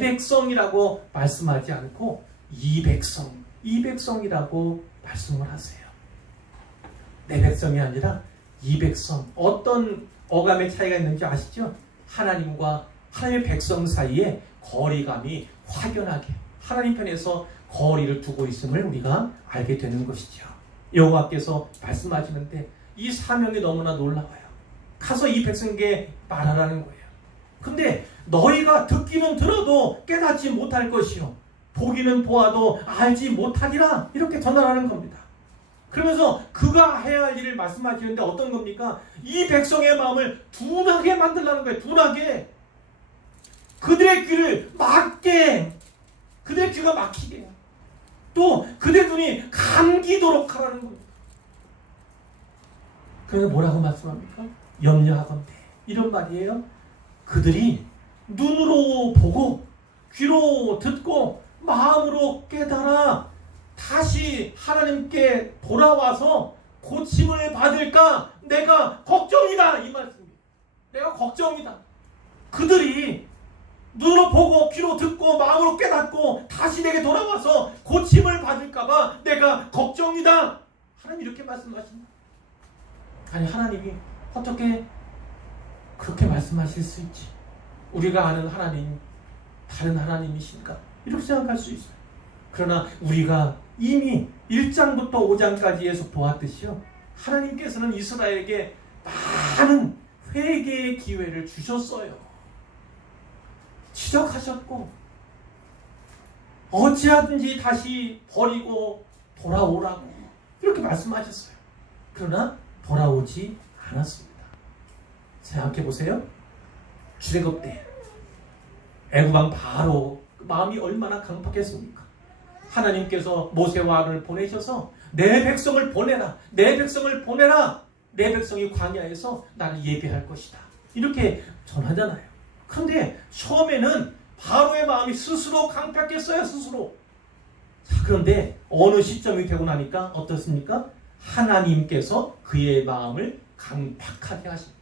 백성이라고 말씀하지 않고 이 백성이라고 말씀을 하세요. 내 백성이 아니라 이 백성. 어떤 어감의 차이가 있는지 아시죠? 하나님과 하나님의 백성 사이에 거리감이 확연하게 하나님 편에서 거리를 두고 있음을 우리가 알게 되는 것이죠. 여호와께서 말씀하시는데 이 사명이 너무나 놀라워요. 가서 이 백성에게 말하라는 거예요. 근데 너희가 듣기는 들어도 깨닫지 못할 것이요 보기는 보아도 알지 못하리라 이렇게 전달하는 겁니다. 그러면서 그가 해야 할 일을 말씀하시는데 어떤 겁니까? 이 백성의 마음을 둔하게 만들라는 거예요. 둔하게. 그들의 귀를 막게. 그들의 귀가 막히게. 또 그들의 눈이 감기도록 하라는 겁니다. 그래서 뭐라고 말씀합니까? 염려하건대. 이런 말이에요. 그들이 눈으로 보고 귀로 듣고 마음으로 깨달아 다시 하나님께 돌아와서 고침을 받을까? 내가 걱정이다. 이 말씀입니다. 내가 걱정이다. 그들이 눈으로 보고 귀로 듣고 마음으로 깨닫고 다시 내게 돌아와서 고침을 받을까봐 내가 걱정이다. 하나님 이렇게 말씀하신다. 아니 하나님이 어떻게 그렇게 말씀하실 수 있지? 우리가 아는 하나님 다른 하나님이신가? 이렇게 생각할 수 있어요. 그러나 우리가 이미 1장부터 5장까지에서 보았듯이요. 하나님께서는 이스라엘에게 많은 회개의 기회를 주셨어요. 지적하셨고 어찌하든지 다시 버리고 돌아오라고 이렇게 말씀하셨어요. 그러나 돌아오지 않았습니다. 생각해 보세요. 출애굽 때 애굽왕 바로 마음이 얼마나 강팍했습니까? 하나님께서 모세와 아론을 보내셔서 내 백성을 보내라. 내 백성을 보내라. 내 백성이 광야에서 나를 예배할 것이다. 이렇게 전하잖아요. 그런데 처음에는 바로의 마음이 스스로 강팍했어요. 스스로. 자, 그런데 어느 시점이 되고 나니까 어떻습니까? 하나님께서 그의 마음을 강팍하게 하십니다.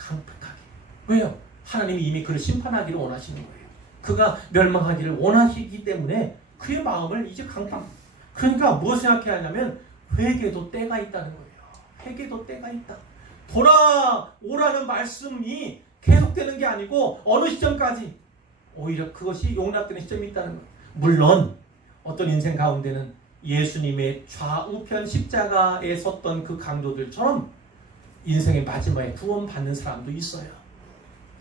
강팍하게. 왜요? 하나님이 이미 그를 심판하기를 원하시는 거예요. 그가 멸망하기를 원하시기 때문에 그의 마음을 이제 강팍. 그러니까 무엇을 생각해야 하냐면 회개도 때가 있다는 거예요. 회개도 때가 있다. 돌아오라는 말씀이 계속되는 게 아니고 어느 시점까지 오히려 그것이 용납되는 시점이 있다는 거예요. 물론 어떤 인생 가운데는 예수님의 좌우편 십자가에 섰던 그 강도들처럼 인생의 마지막에 구원받는 사람도 있어요.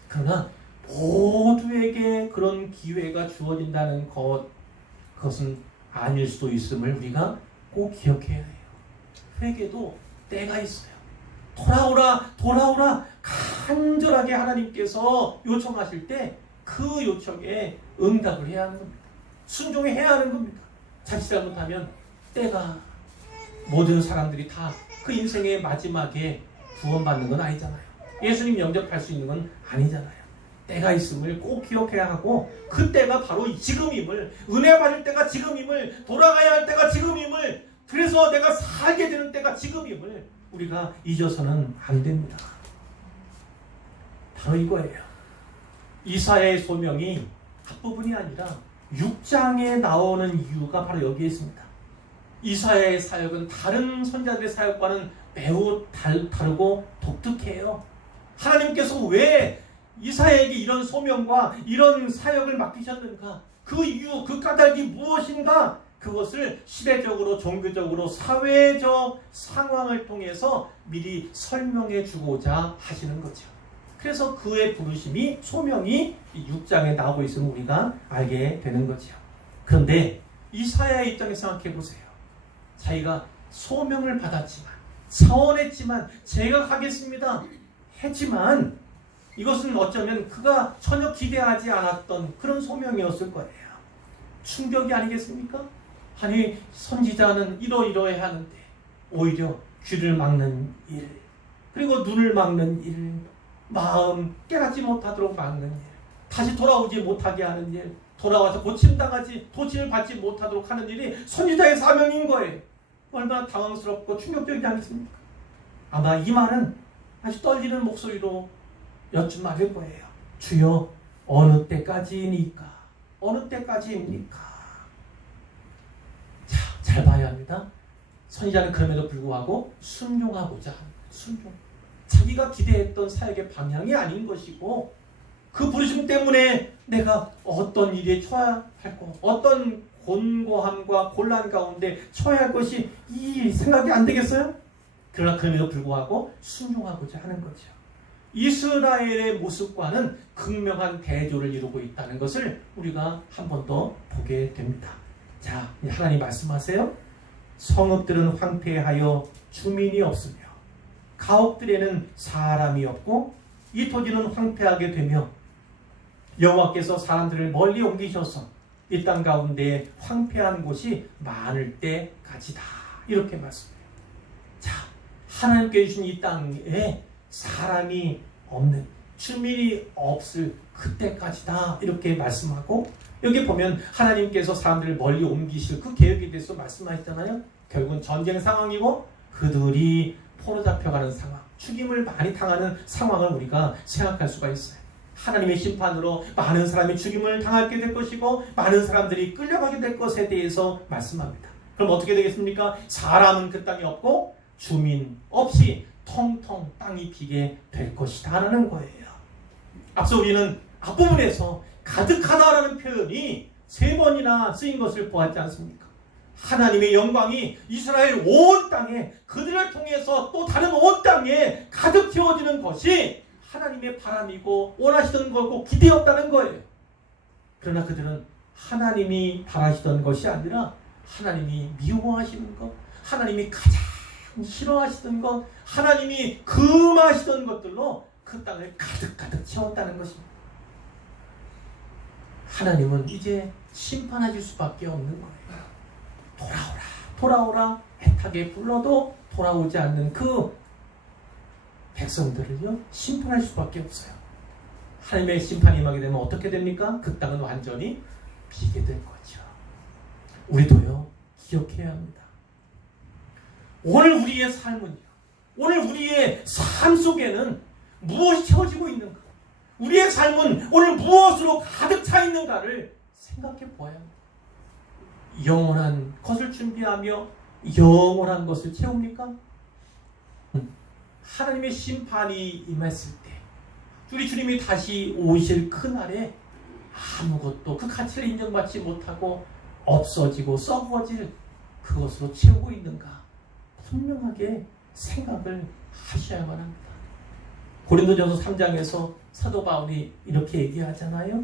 그러나 모두에게 그런 기회가 주어진다는 그것은 아닐 수도 있음을 우리가 꼭 기억해야 해요. 회개도 때가 있어요. 돌아오라, 돌아오라 간절하게 하나님께서 요청하실 때 그 요청에 응답을 해야 하는 겁니다. 순종해야 하는 겁니다. 자칫 잘못하면 때가 모든 사람들이 다 그 인생의 마지막에 구원받는 건 아니잖아요. 예수님 영접할 수 있는 건 아니잖아요. 때가 있음을 꼭 기억해야 하고 그 때가 바로 지금임을, 은혜 받을 때가 지금임을, 돌아가야 할 때가 지금임을, 그래서 내가 살게 되는 때가 지금임을 우리가 잊어서는 안 됩니다. 바로 이거예요. 이사야의 소명이 앞부분이 아니라 6장에 나오는 이유가 바로 여기에 있습니다. 이사야의 사역은 다른 선지자들의 사역과는 매우 다르고 독특해요. 하나님께서 왜 이사야에게 이런 소명과 이런 사역을 맡기셨는가? 그 이유, 그 까닭이 무엇인가? 그것을 시대적으로, 종교적으로, 사회적 상황을 통해서 미리 설명해 주고자 하시는 거죠. 그래서 그의 부르심이, 소명이 6장에 나오고 있음을 우리가 알게 되는 거죠. 그런데 이사야의 입장에서 생각해 보세요. 자기가 소명을 받았지만, 차원했지만, 제가 가겠습니다 했지만 이것은 어쩌면 그가 전혀 기대하지 않았던 그런 소명이었을 거예요. 충격이 아니겠습니까? 아니, 선지자는 이러이러해야 하는데 오히려 귀를 막는 일, 그리고 눈을 막는 일, 마음 깨닫지 못하도록 막는 일, 다시 돌아오지 못하게 하는 일, 돌아와서 고침을 받지 못하도록 하는 일이 선지자의 사명인 거예요. 얼마나 당황스럽고 충격적이지 않겠습니까? 아마 이 말은 아주 떨리는 목소리로 여쭈말일 거예요. 주여, 어느 때까지입니까? 어느 때까지입니까? 자, 잘 봐야 합니다. 선지자는 그럼에도 불구하고 순종하고자 합니다. 순종. 자기가 기대했던 사역의 방향이 아닌 것이고, 그 부르심 때문에 내가 어떤 일에 처해야 할 것, 어떤 곤고함과 곤란 가운데 처해야 할 것이 이 생각이 안 되겠어요? 그러나 그럼에도 불구하고 순종하고자 하는 거죠. 이스라엘의 모습과는 극명한 대조를 이루고 있다는 것을 우리가 한 번 더 보게 됩니다. 자, 하나님 말씀하세요. 성읍들은 황폐하여 주민이 없으며 가옥들에는 사람이 없고 이 토지는 황폐하게 되며 여호와께서 사람들을 멀리 옮기셔서 이 땅 가운데 황폐한 곳이 많을 때까지다. 이렇게 말씀해요. 자, 하나님께 주신 이 땅에 사람이 없는, 주민이 없을 그때까지다. 이렇게 말씀하고, 여기 보면 하나님께서 사람들을 멀리 옮기실 그 계획에 대해서 말씀하셨잖아요. 결국은 전쟁 상황이고 그들이 포로 잡혀가는 상황, 죽임을 많이 당하는 상황을 우리가 생각할 수가 있어요. 하나님의 심판으로 많은 사람이 죽임을 당하게 될 것이고 많은 사람들이 끌려가게 될 것에 대해서 말씀합니다. 그럼 어떻게 되겠습니까? 사람은 그 땅에 없고 주민 없이 텅텅 땅이 비게 될 것이다 라는 거예요. 앞서 우리는 앞부분에서 가득하다라는 표현이 3번이나 쓰인 것을 보았지 않습니까? 하나님의 영광이 이스라엘 온 땅에, 그들을 통해서 또 다른 온 땅에 가득 채워지는 것이 하나님의 바람이고 원하시던 거고 기대였다는 거예요. 그러나 그들은 하나님이 바라시던 것이 아니라 하나님이 미워하시는 것, 하나님이 가장 싫어하시던 것, 하나님이 금하시던 것들로 그 땅을 가득 채웠다는 것입니다. 하나님은 이제 심판하실 수밖에 없는 거예요. 돌아오라, 돌아오라 애타게 불러도 돌아오지 않는 그 백성들을요 심판할 수밖에 없어요. 하나님의 심판이 임하게 되면 어떻게 됩니까? 그 땅은 완전히 비게 될 거죠. 우리도요 기억해야 합니다. 오늘 우리의 삶은요, 오늘 우리의 삶 속에는 무엇이 채워지고 있는가? 우리의 삶은 오늘 무엇으로 가득 차 있는가를 생각해 보아야 합니다. 영원한 것을 준비하며 영원한 것을 채웁니까? 하나님의 심판이 임했을 때 우리 주님이 다시 오실 그날에 아무것도 그 가치를 인정받지 못하고 없어지고 썩어질 그것으로 채우고 있는가 분명하게 생각을 하셔야만 합니다. 고린도전서 3장에서 사도 바울이 이렇게 얘기하잖아요.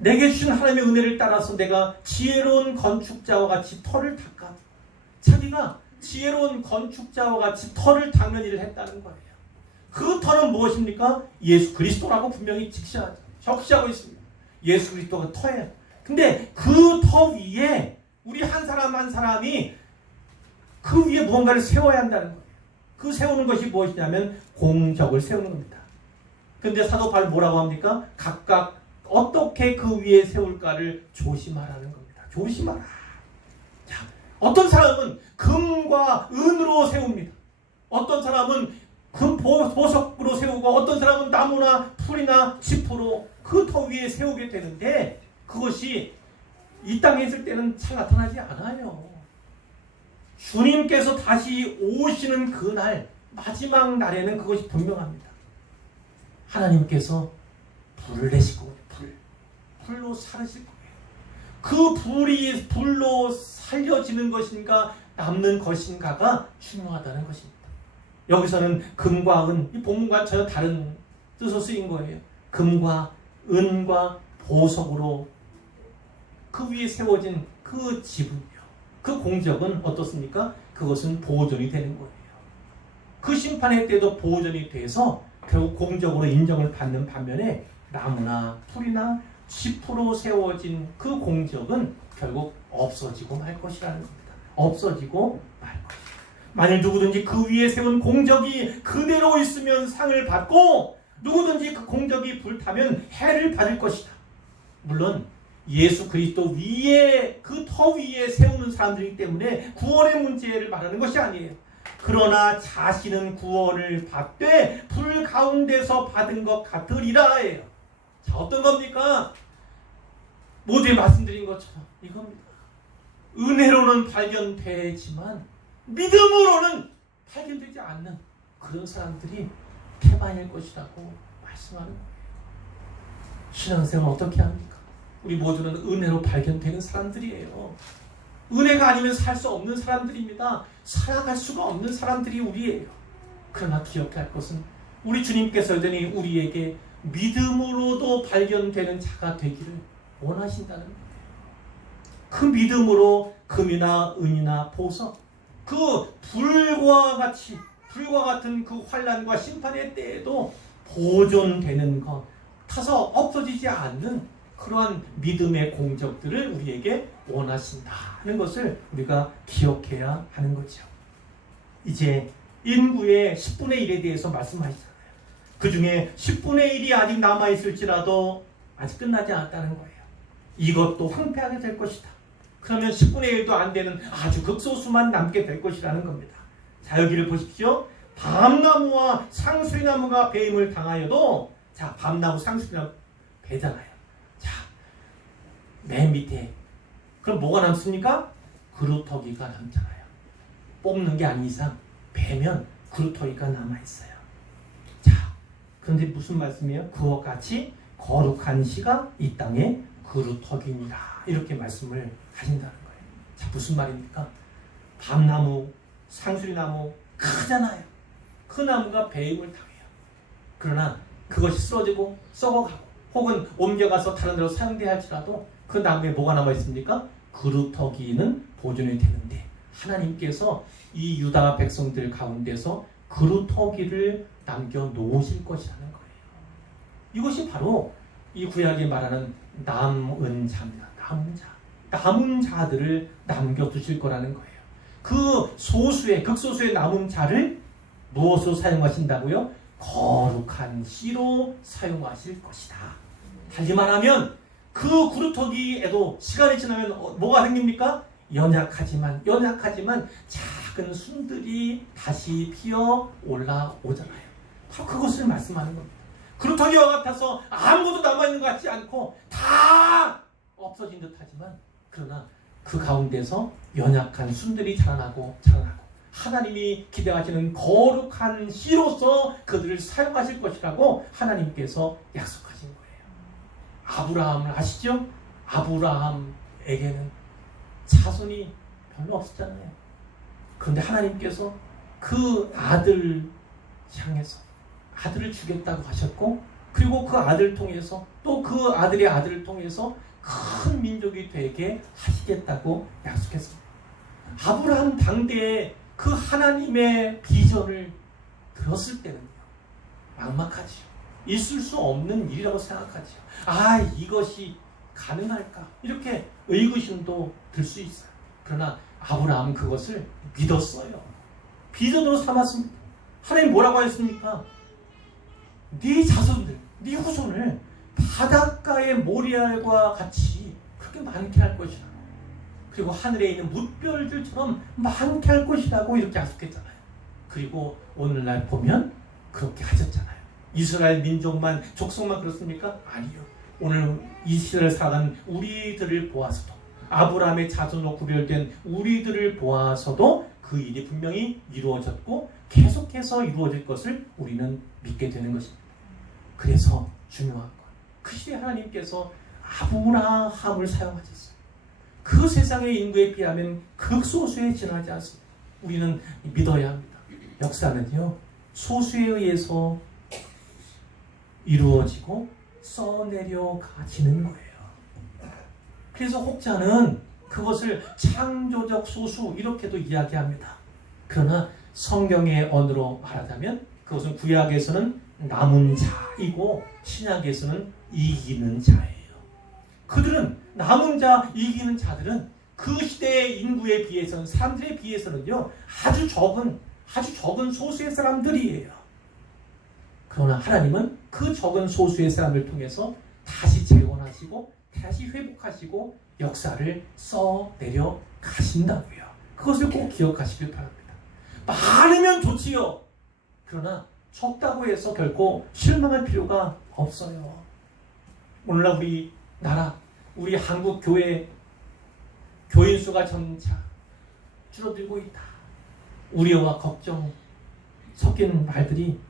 내게 주신 하나님의 은혜를 따라서 내가 지혜로운 건축자와 같이 터를 닦아. 자기가 지혜로운 건축자와 같이 터를 닦는 일을 했다는 거예요. 그 터는 무엇입니까? 예수 그리스도라고 분명히 적시하고 있습니다. 예수 그리스도가 터예요. 근데 그 터 위에 우리 한 사람 한 사람이 그 위에 무언가를 세워야 한다는 거예요. 그 세우는 것이 무엇이냐면 공적을 세우는 겁니다. 그런데 사도 바울 뭐라고 합니까? 각각 어떻게 그 위에 세울까를 조심하라는 겁니다. 조심하라. 자, 어떤 사람은 금과 은으로 세웁니다. 어떤 사람은 금 보석으로 세우고 어떤 사람은 나무나 풀이나 짚으로 그 터 위에 세우게 되는데 그것이 이 땅에 있을 때는 잘 나타나지 않아요. 주님께서 다시 오시는 그날 마지막 날에는 그것이 분명합니다. 하나님께서 불을 내실 거예요. 불로 사르실 거예요. 그 불이 불로 살려지는 것인가 남는 것인가가 중요하다는 것입니다. 여기서는 금과 은, 이 본문과 전혀 다른 뜻으로 쓰인 거예요. 금과 은과 보석으로 그 위에 세워진 그 지분이요. 그 공적은 어떻습니까? 그것은 보존이 되는 거예요. 그 심판의 때도 보존이 돼서 결국 공적으로 인정을 받는 반면에 나무나 풀이나 짚으로 세워진 그 공적은 결국 없어지고 말 것이라는 겁니다. 없어지고 말 것이다. 만일 누구든지 그 위에 세운 공적이 그대로 있으면 상을 받고 누구든지 그 공적이 불타면 해를 받을 것이다. 물론 예수 그리스도 위에 그 터 위에 세우는 사람들이기 때문에 구원의 문제를 말하는 것이 아니에요. 그러나 자신은 구원을 받되 불 가운데서 받은 것 같으리라 해요. 자, 어떤 겁니까? 모두에 말씀드린 것처럼 이겁니다. 은혜로는 발견되지만 믿음으로는 발견되지 않는 그런 사람들이 태반일 것이라고 말씀하는 거예요. 신앙생활 어떻게 합니까? 우리 모두는 은혜로 발견되는 사람들이에요. 은혜가 아니면 살 수 없는 사람들입니다. 살아갈 수가 없는 사람들이 우리예요. 그러나 기억할 것은 우리 주님께서 여전히 우리에게 믿음으로도 발견되는 자가 되기를 원하신다는 거예요. 그 믿음으로 금이나 은이나 보석, 그 불과 같은 그 환난과 심판의 때에도 보존되는 것, 타서 없어지지 않는 그러한 믿음의 공적들을 우리에게 원하신다는 것을 우리가 기억해야 하는 거죠. 이제 인구의 10분의 1에 대해서 말씀하시잖아요. 그 중에 10분의 1이 아직 남아있을지라도 아직 끝나지 않았다는 거예요. 이것도 황폐하게 될 것이다. 그러면 10분의 1도 안 되는 아주 극소수만 남게 될 것이라는 겁니다. 자, 여기를 보십시오. 밤나무와 상수리나무가 배임을 당하여도, 자, 밤나무 상수리나무 배잖아요. 자, 맨 밑에 그럼 뭐가 남습니까? 그루터기가 남잖아요. 뽑는 게 아닌 이상 베면 그루터기가 남아있어요. 자, 그런데 무슨 말씀이에요? 그와 같이 거룩한 씨가 이 땅에 그루터기니라, 이렇게 말씀을 하신다는 거예요. 자, 무슨 말입니까? 밤나무, 상수리나무 크잖아요. 그 나무가 배임을 당해요. 그러나 그것이 쓰러지고 썩어가고 혹은 옮겨가서 다른 데로 사용돼야 할지라도 그 나무에 뭐가 남아있습니까? 그루터기는 보존이 되는데 하나님께서 이 유다 백성들 가운데서 그루터기를 남겨놓으실 것이라는 거예요. 이것이 바로 이 구약이 말하는 남은 자입니다. 남은 자. 남은 자들을 남겨두실 거라는 거예요. 그 소수의, 극소수의 남은 자를 무엇으로 사용하신다고요? 거룩한 씨로 사용하실 것이다. 달리 말하면 그 그루터기에도 시간이 지나면 뭐가 생깁니까? 연약하지만 작은 순들이 다시 피어 올라오잖아요. 바로 그것을 말씀하는 겁니다. 그루터기와 같아서 아무것도 남아있는 것 같지 않고 다 없어진 듯 하지만 그러나 그 가운데서 연약한 순들이 자라나고 하나님이 기대하시는 거룩한 씨로서 그들을 사용하실 것이라고 하나님께서 약속하신 거예요. 아브라함을 아시죠? 아브라함에게는 자손이 별로 없었잖아요. 그런데 하나님께서 그 아들을 향해서 아들을 주겠다고 하셨고, 그리고 그 아들을 통해서 또 그 아들의 아들을 통해서 큰 민족이 되게 하시겠다고 약속했습니다. 아브라함 당대에 그 하나님의 비전을 들었을 때는요, 막막하지요. 있을 수 없는 일이라고 생각하지요. 아, 이것이 가능할까? 이렇게 의구심도 들 수 있어요. 그러나 아브라함은 그것을 믿었어요. 비전으로 삼았습니다. 하나님 뭐라고 하셨습니까? 네 자손들, 네 후손을 바닷가의 모래알과 같이 그렇게 많게 할 것이라. 그리고 하늘에 있는 뭇별들처럼 많게 할 것이라고 이렇게 약속했잖아요. 그리고 오늘날 보면 그렇게 하셨잖아요. 이스라엘 민족만, 족속만 그렇습니까? 아니요. 오늘 이스라엘 살아가는 우리들을 보아서도, 아브라함의 자손으로 구별된 우리들을 보아서도 그 일이 분명히 이루어졌고 계속해서 이루어질 것을 우리는 믿게 되는 것입니다. 그래서 중요한 건 그 시대 하나님께서 아브라함을 사용하셨어요. 그 세상의 인구에 비하면 극소수에 지나지 않습니다. 우리는 믿어야 합니다. 역사는요, 소수에 의해서 이루어지고 써내려가지는 거예요. 그래서 혹자는 그것을 창조적 소수 이렇게도 이야기합니다. 그러나 성경의 언어로 말하자면 그것은 구약에서는 남은 자이고 신약에서는 이기는 자예요. 그들은, 남은 자, 이기는 자들은 그 시대의 인구에 비해서는, 사람들에 비해서는요, 아주 적은 소수의 사람들이에요. 그러나 하나님은 그 적은 소수의 사람을 통해서 다시 재건하시고 다시 회복하시고 역사를 써내려 가신다고요. 그것을 꼭 기억하시길 바랍니다. 많으면 좋지요. 그러나 적다고 해서 결코 실망할 필요가 없어요. 오늘날 우리 나라, 우리 한국 교회 교인 수가 점차 줄어들고 있다. 우려와 걱정 섞인 말들이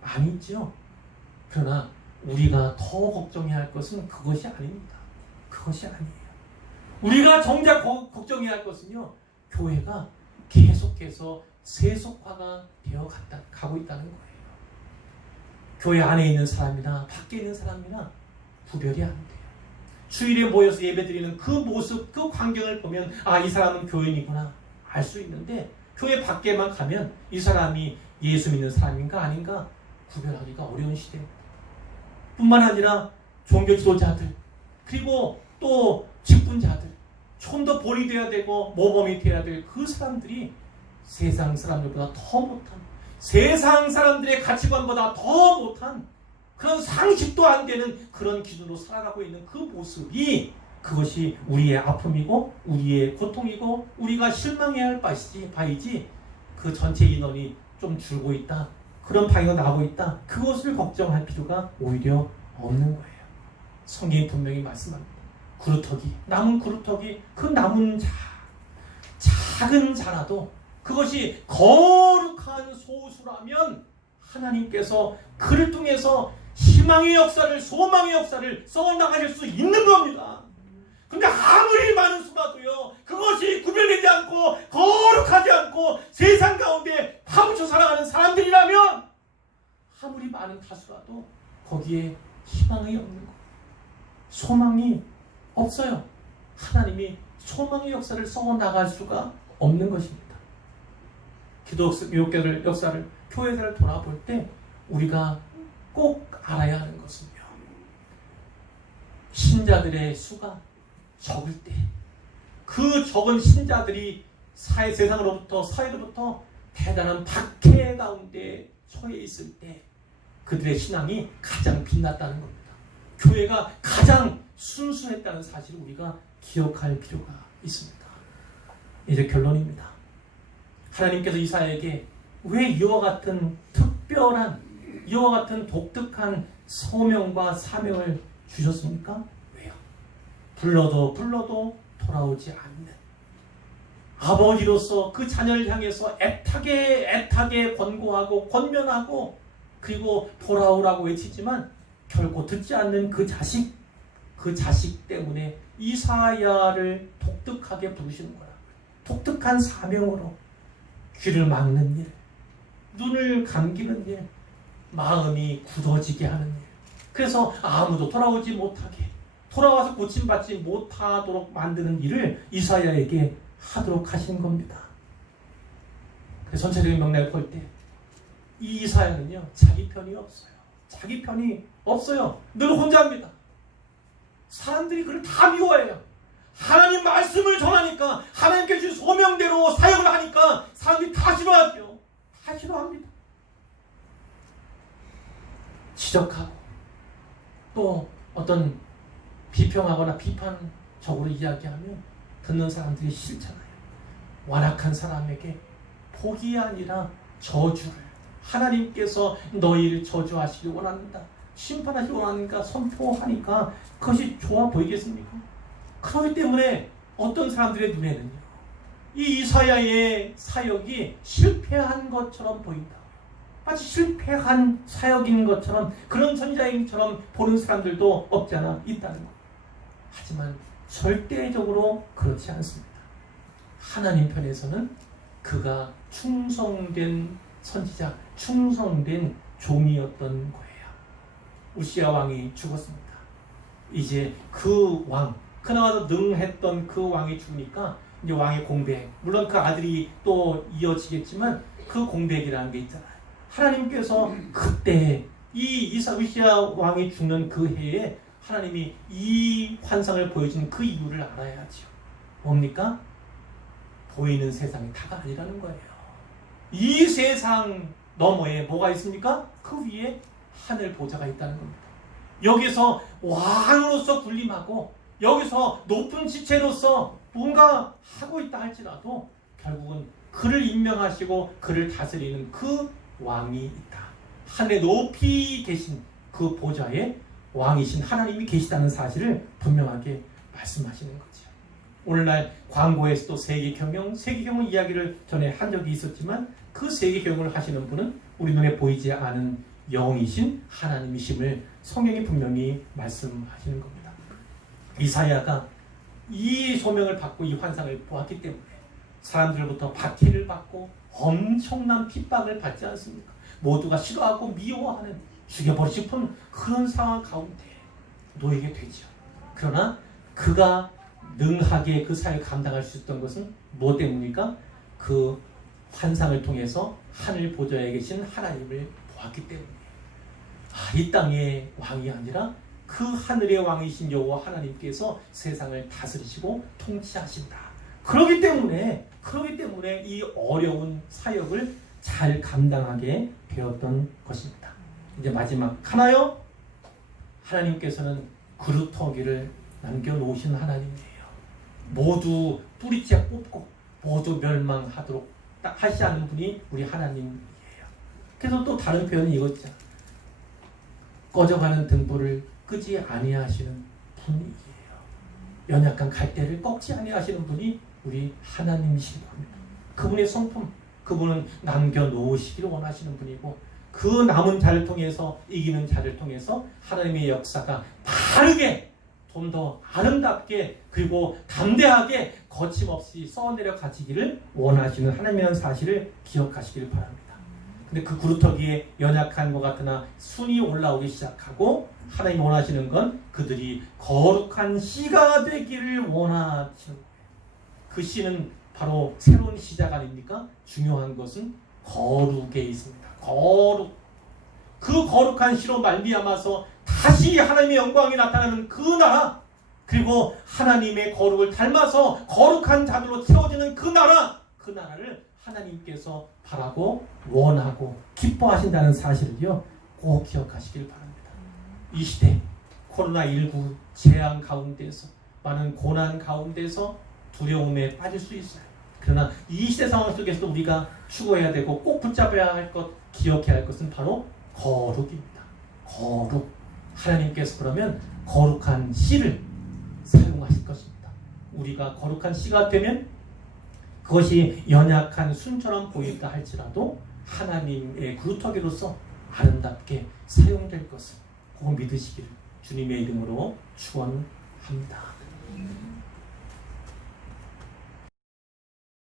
많이 있죠. 그러나 우리가 더 걱정해야 할 것은 그것이 아닙니다. 그것이 아니에요. 우리가 정작 걱정해야 할 것은요, 교회가 계속해서 세속화가 되어 가고 있다는 거예요. 교회 안에 있는 사람이나 밖에 있는 사람이나 구별이 안 돼요. 주일에 모여서 예배드리는 그 모습, 그 광경을 보면 아, 이 사람은 교인이구나 알 수 있는데, 교회 밖에만 가면 이 사람이 예수 믿는 사람인가 아닌가 구별하기가 어려운 시대입니다. 뿐만 아니라 종교 지도자들, 그리고 또 직분자들, 좀 더 본이 되어야 되고 모범이 되어야 될 그 사람들이 세상 사람들보다 더 못한, 세상 사람들의 가치관보다 더 못한, 그런 상식도 안 되는 그런 기준으로 살아가고 있는 그 모습이, 그것이 우리의 아픔이고 우리의 고통이고 우리가 실망해야 할 바이지, 그 전체 인원이 좀 줄고 있다, 그런 방향이 나오고 있다, 그것을 걱정할 필요가 오히려 없는 거예요. 성경이 분명히 말씀합니다. 그루터기, 남은 그루터기, 그 남은 작은 자라도 그것이 거룩한 소수라면 하나님께서 그를 통해서 희망의 역사를, 소망의 역사를 써나가실 수 있는 겁니다. 근데 아무리 많은 수라도요, 그것이 구별되지 않고 거룩하지 않고 세상 가운데 파묻혀 살아가는 사람들이라면 아무리 많은 다수라도 거기에 희망이 없는 거예요. 소망이 없어요. 하나님이 소망의 역사를 써나갈 수가 없는 것입니다. 기독교의 역사를, 교회사를 돌아볼 때 우리가 꼭 알아야 하는 것은요, 신자들의 수가 적을 때, 그 적은 신자들이 세상으로부터, 사회로부터 대단한 박해 가운데 처해 있을 때 그들의 신앙이 가장 빛났다는 겁니다. 교회가 가장 순수했다는 사실을 우리가 기억할 필요가 있습니다. 이제 결론입니다. 하나님께서 이사야에게 왜 이와 같은 특별한 이와 같은 독특한 소명과 사명을 주셨습니까? 왜요? 불러도 돌아오지 않는 아버지로서 그 자녀를 향해서 애타게 권고하고 권면하고 그리고 돌아오라고 외치지만 결코 듣지 않는 그 자식 때문에 이사야를 독특하게 부르시는 거라. 독특한 사명으로 귀를 막는 일, 눈을 감기는 일, 마음이 굳어지게 하는 일. 그래서 아무도 돌아오지 못하게, 돌아와서 고침받지 못하도록 만드는 일을 이사야에게 하도록 하신 겁니다. 그래서 전체적인 맥락을 볼 때 이 이사야는요, 자기 편이 없어요. 자기 편이 없어요. 늘 혼자입니다. 사람들이 그를 다 미워해요. 하나님 말씀을 전하니까, 하나님께 주신 소명대로 사역을 하니까 사람들이 다 싫어하죠. 다 싫어합니다. 지적하고 또 어떤 비평하거나 비판적으로 이야기하면 듣는 사람들이 싫잖아요. 완악한 사람에게 복이 아니라 저주를, 하나님께서 너희를 저주하시기 원한다, 심판하시기 원하니까 선포하니까 그것이 좋아 보이겠습니까? 그렇기 때문에 어떤 사람들의 눈에는요, 이 이사야의 사역이 실패한 것처럼 보인다. 마치 실패한 사역인 것처럼, 그런 선지자인처럼 보는 사람들도 없지 않아 있다는 것. 하지만 절대적으로 그렇지 않습니다. 하나님 편에서는 그가 충성된 선지자, 충성된 종이었던 거예요. 우시야 왕이 죽었습니다. 이제 그 왕, 그나마도 능했던 그 왕이 죽으니까 이제 왕의 공백, 물론 그 아들이 또 이어지겠지만 그 공백이라는 게 있잖아요. 하나님께서 그때 이 우시야 왕이 죽는 그 해에 하나님이 이 환상을 보여준 그 이유를 알아야죠. 뭡니까? 보이는 세상이 다가 아니라는 거예요. 이 세상 너머에 뭐가 있습니까? 그 위에 하늘 보좌가 있다는 겁니다. 여기서 왕으로서 군림하고 여기서 높은 지체로서 뭔가 하고 있다 할지라도 결국은 그를 임명하시고 그를 다스리는 그 왕이 있다. 하늘에 높이 계신 그 보좌에 왕이신 하나님이 계시다는 사실을 분명하게 말씀하시는 거죠. 오늘날 광고에서도 세계경영 이야기를 전에 한 적이 있었지만 그 세계경영을 하시는 분은 우리 눈에 보이지 않은 영이신 하나님이심을 성경이 분명히 말씀하시는 겁니다. 이사야가 이 소명을 받고 이 환상을 보았기 때문에 사람들로부터 박해를 받고 엄청난 핍박을 받지 않습니까? 모두가 싫어하고 미워하는, 죽여버리고 싶은 그런 상황 가운데 놓이게 되죠. 그러나 그가 능하게 그 사역을 감당할 수 있었던 것은 무엇 때문입니까? 그 환상을 통해서 하늘 보좌에 계신 하나님을 보았기 때문에, 이 땅의 왕이 아니라 그 하늘의 왕이신 여호와 하나님께서 세상을 다스리시고 통치하신다. 그렇기 때문에 이 어려운 사역을 잘 감당하게 되었던 것입니다. 이제 마지막 하나요? 하나님께서는 그루터기를 남겨놓으신 하나님이에요. 모두 뿌리째 뽑고 모두 멸망하도록 하시지 않는 분이 우리 하나님이에요. 그래서 또 다른 표현이 이거죠. 꺼져가는 등불을 끄지 아니하시는 분이에요. 연약한 갈대를 꺾지 아니하시는 분이 우리 하나님이신 겁니다. 그분의 성품, 그분은 남겨놓으시기를 원하시는 분이고, 그 남은 자를 통해서, 이기는 자를 통해서 하나님의 역사가 바르게, 좀 더 아름답게, 그리고 담대하게 거침없이 써내려 가지기를 원하시는 하나님이라는 사실을 기억하시기를 바랍니다. 근데 그 구루터기에 연약한 것 같으나 순이 올라오기 시작하고, 하나님이 원하시는 건 그들이 거룩한 씨가 되기를 원하시는 거예요. 그 씨는 바로 새로운 시작 아닙니까? 중요한 것은 거룩에 있습니다. 거룩. 그 거룩한 씨로 말미암아서 다시 하나님의 영광이 나타나는 그 나라, 그리고 하나님의 거룩을 닮아서 거룩한 자들로 채워지는 그 나라, 그 나라를 하나님께서 바라고 원하고 기뻐하신다는 사실을요, 꼭 기억하시길 바랍니다. 이 시대 코로나19 재앙 가운데서, 많은 고난 가운데서 두려움에 빠질 수 있어요. 그러나 이 시대 상황 속에서도 우리가 추구해야 되고 꼭 붙잡아야 할 것, 기억해야 할 것은 바로 거룩입니다. 거룩. 하나님께서 그러면 거룩한 씨를 사용하실 것입니다. 우리가 거룩한 씨가 되면 그것이 연약한 순처럼 보인다 할지라도 하나님의 그루터기로서 아름답게 사용될 것을 꼭 믿으시기를 주님의 이름으로 축원합니다.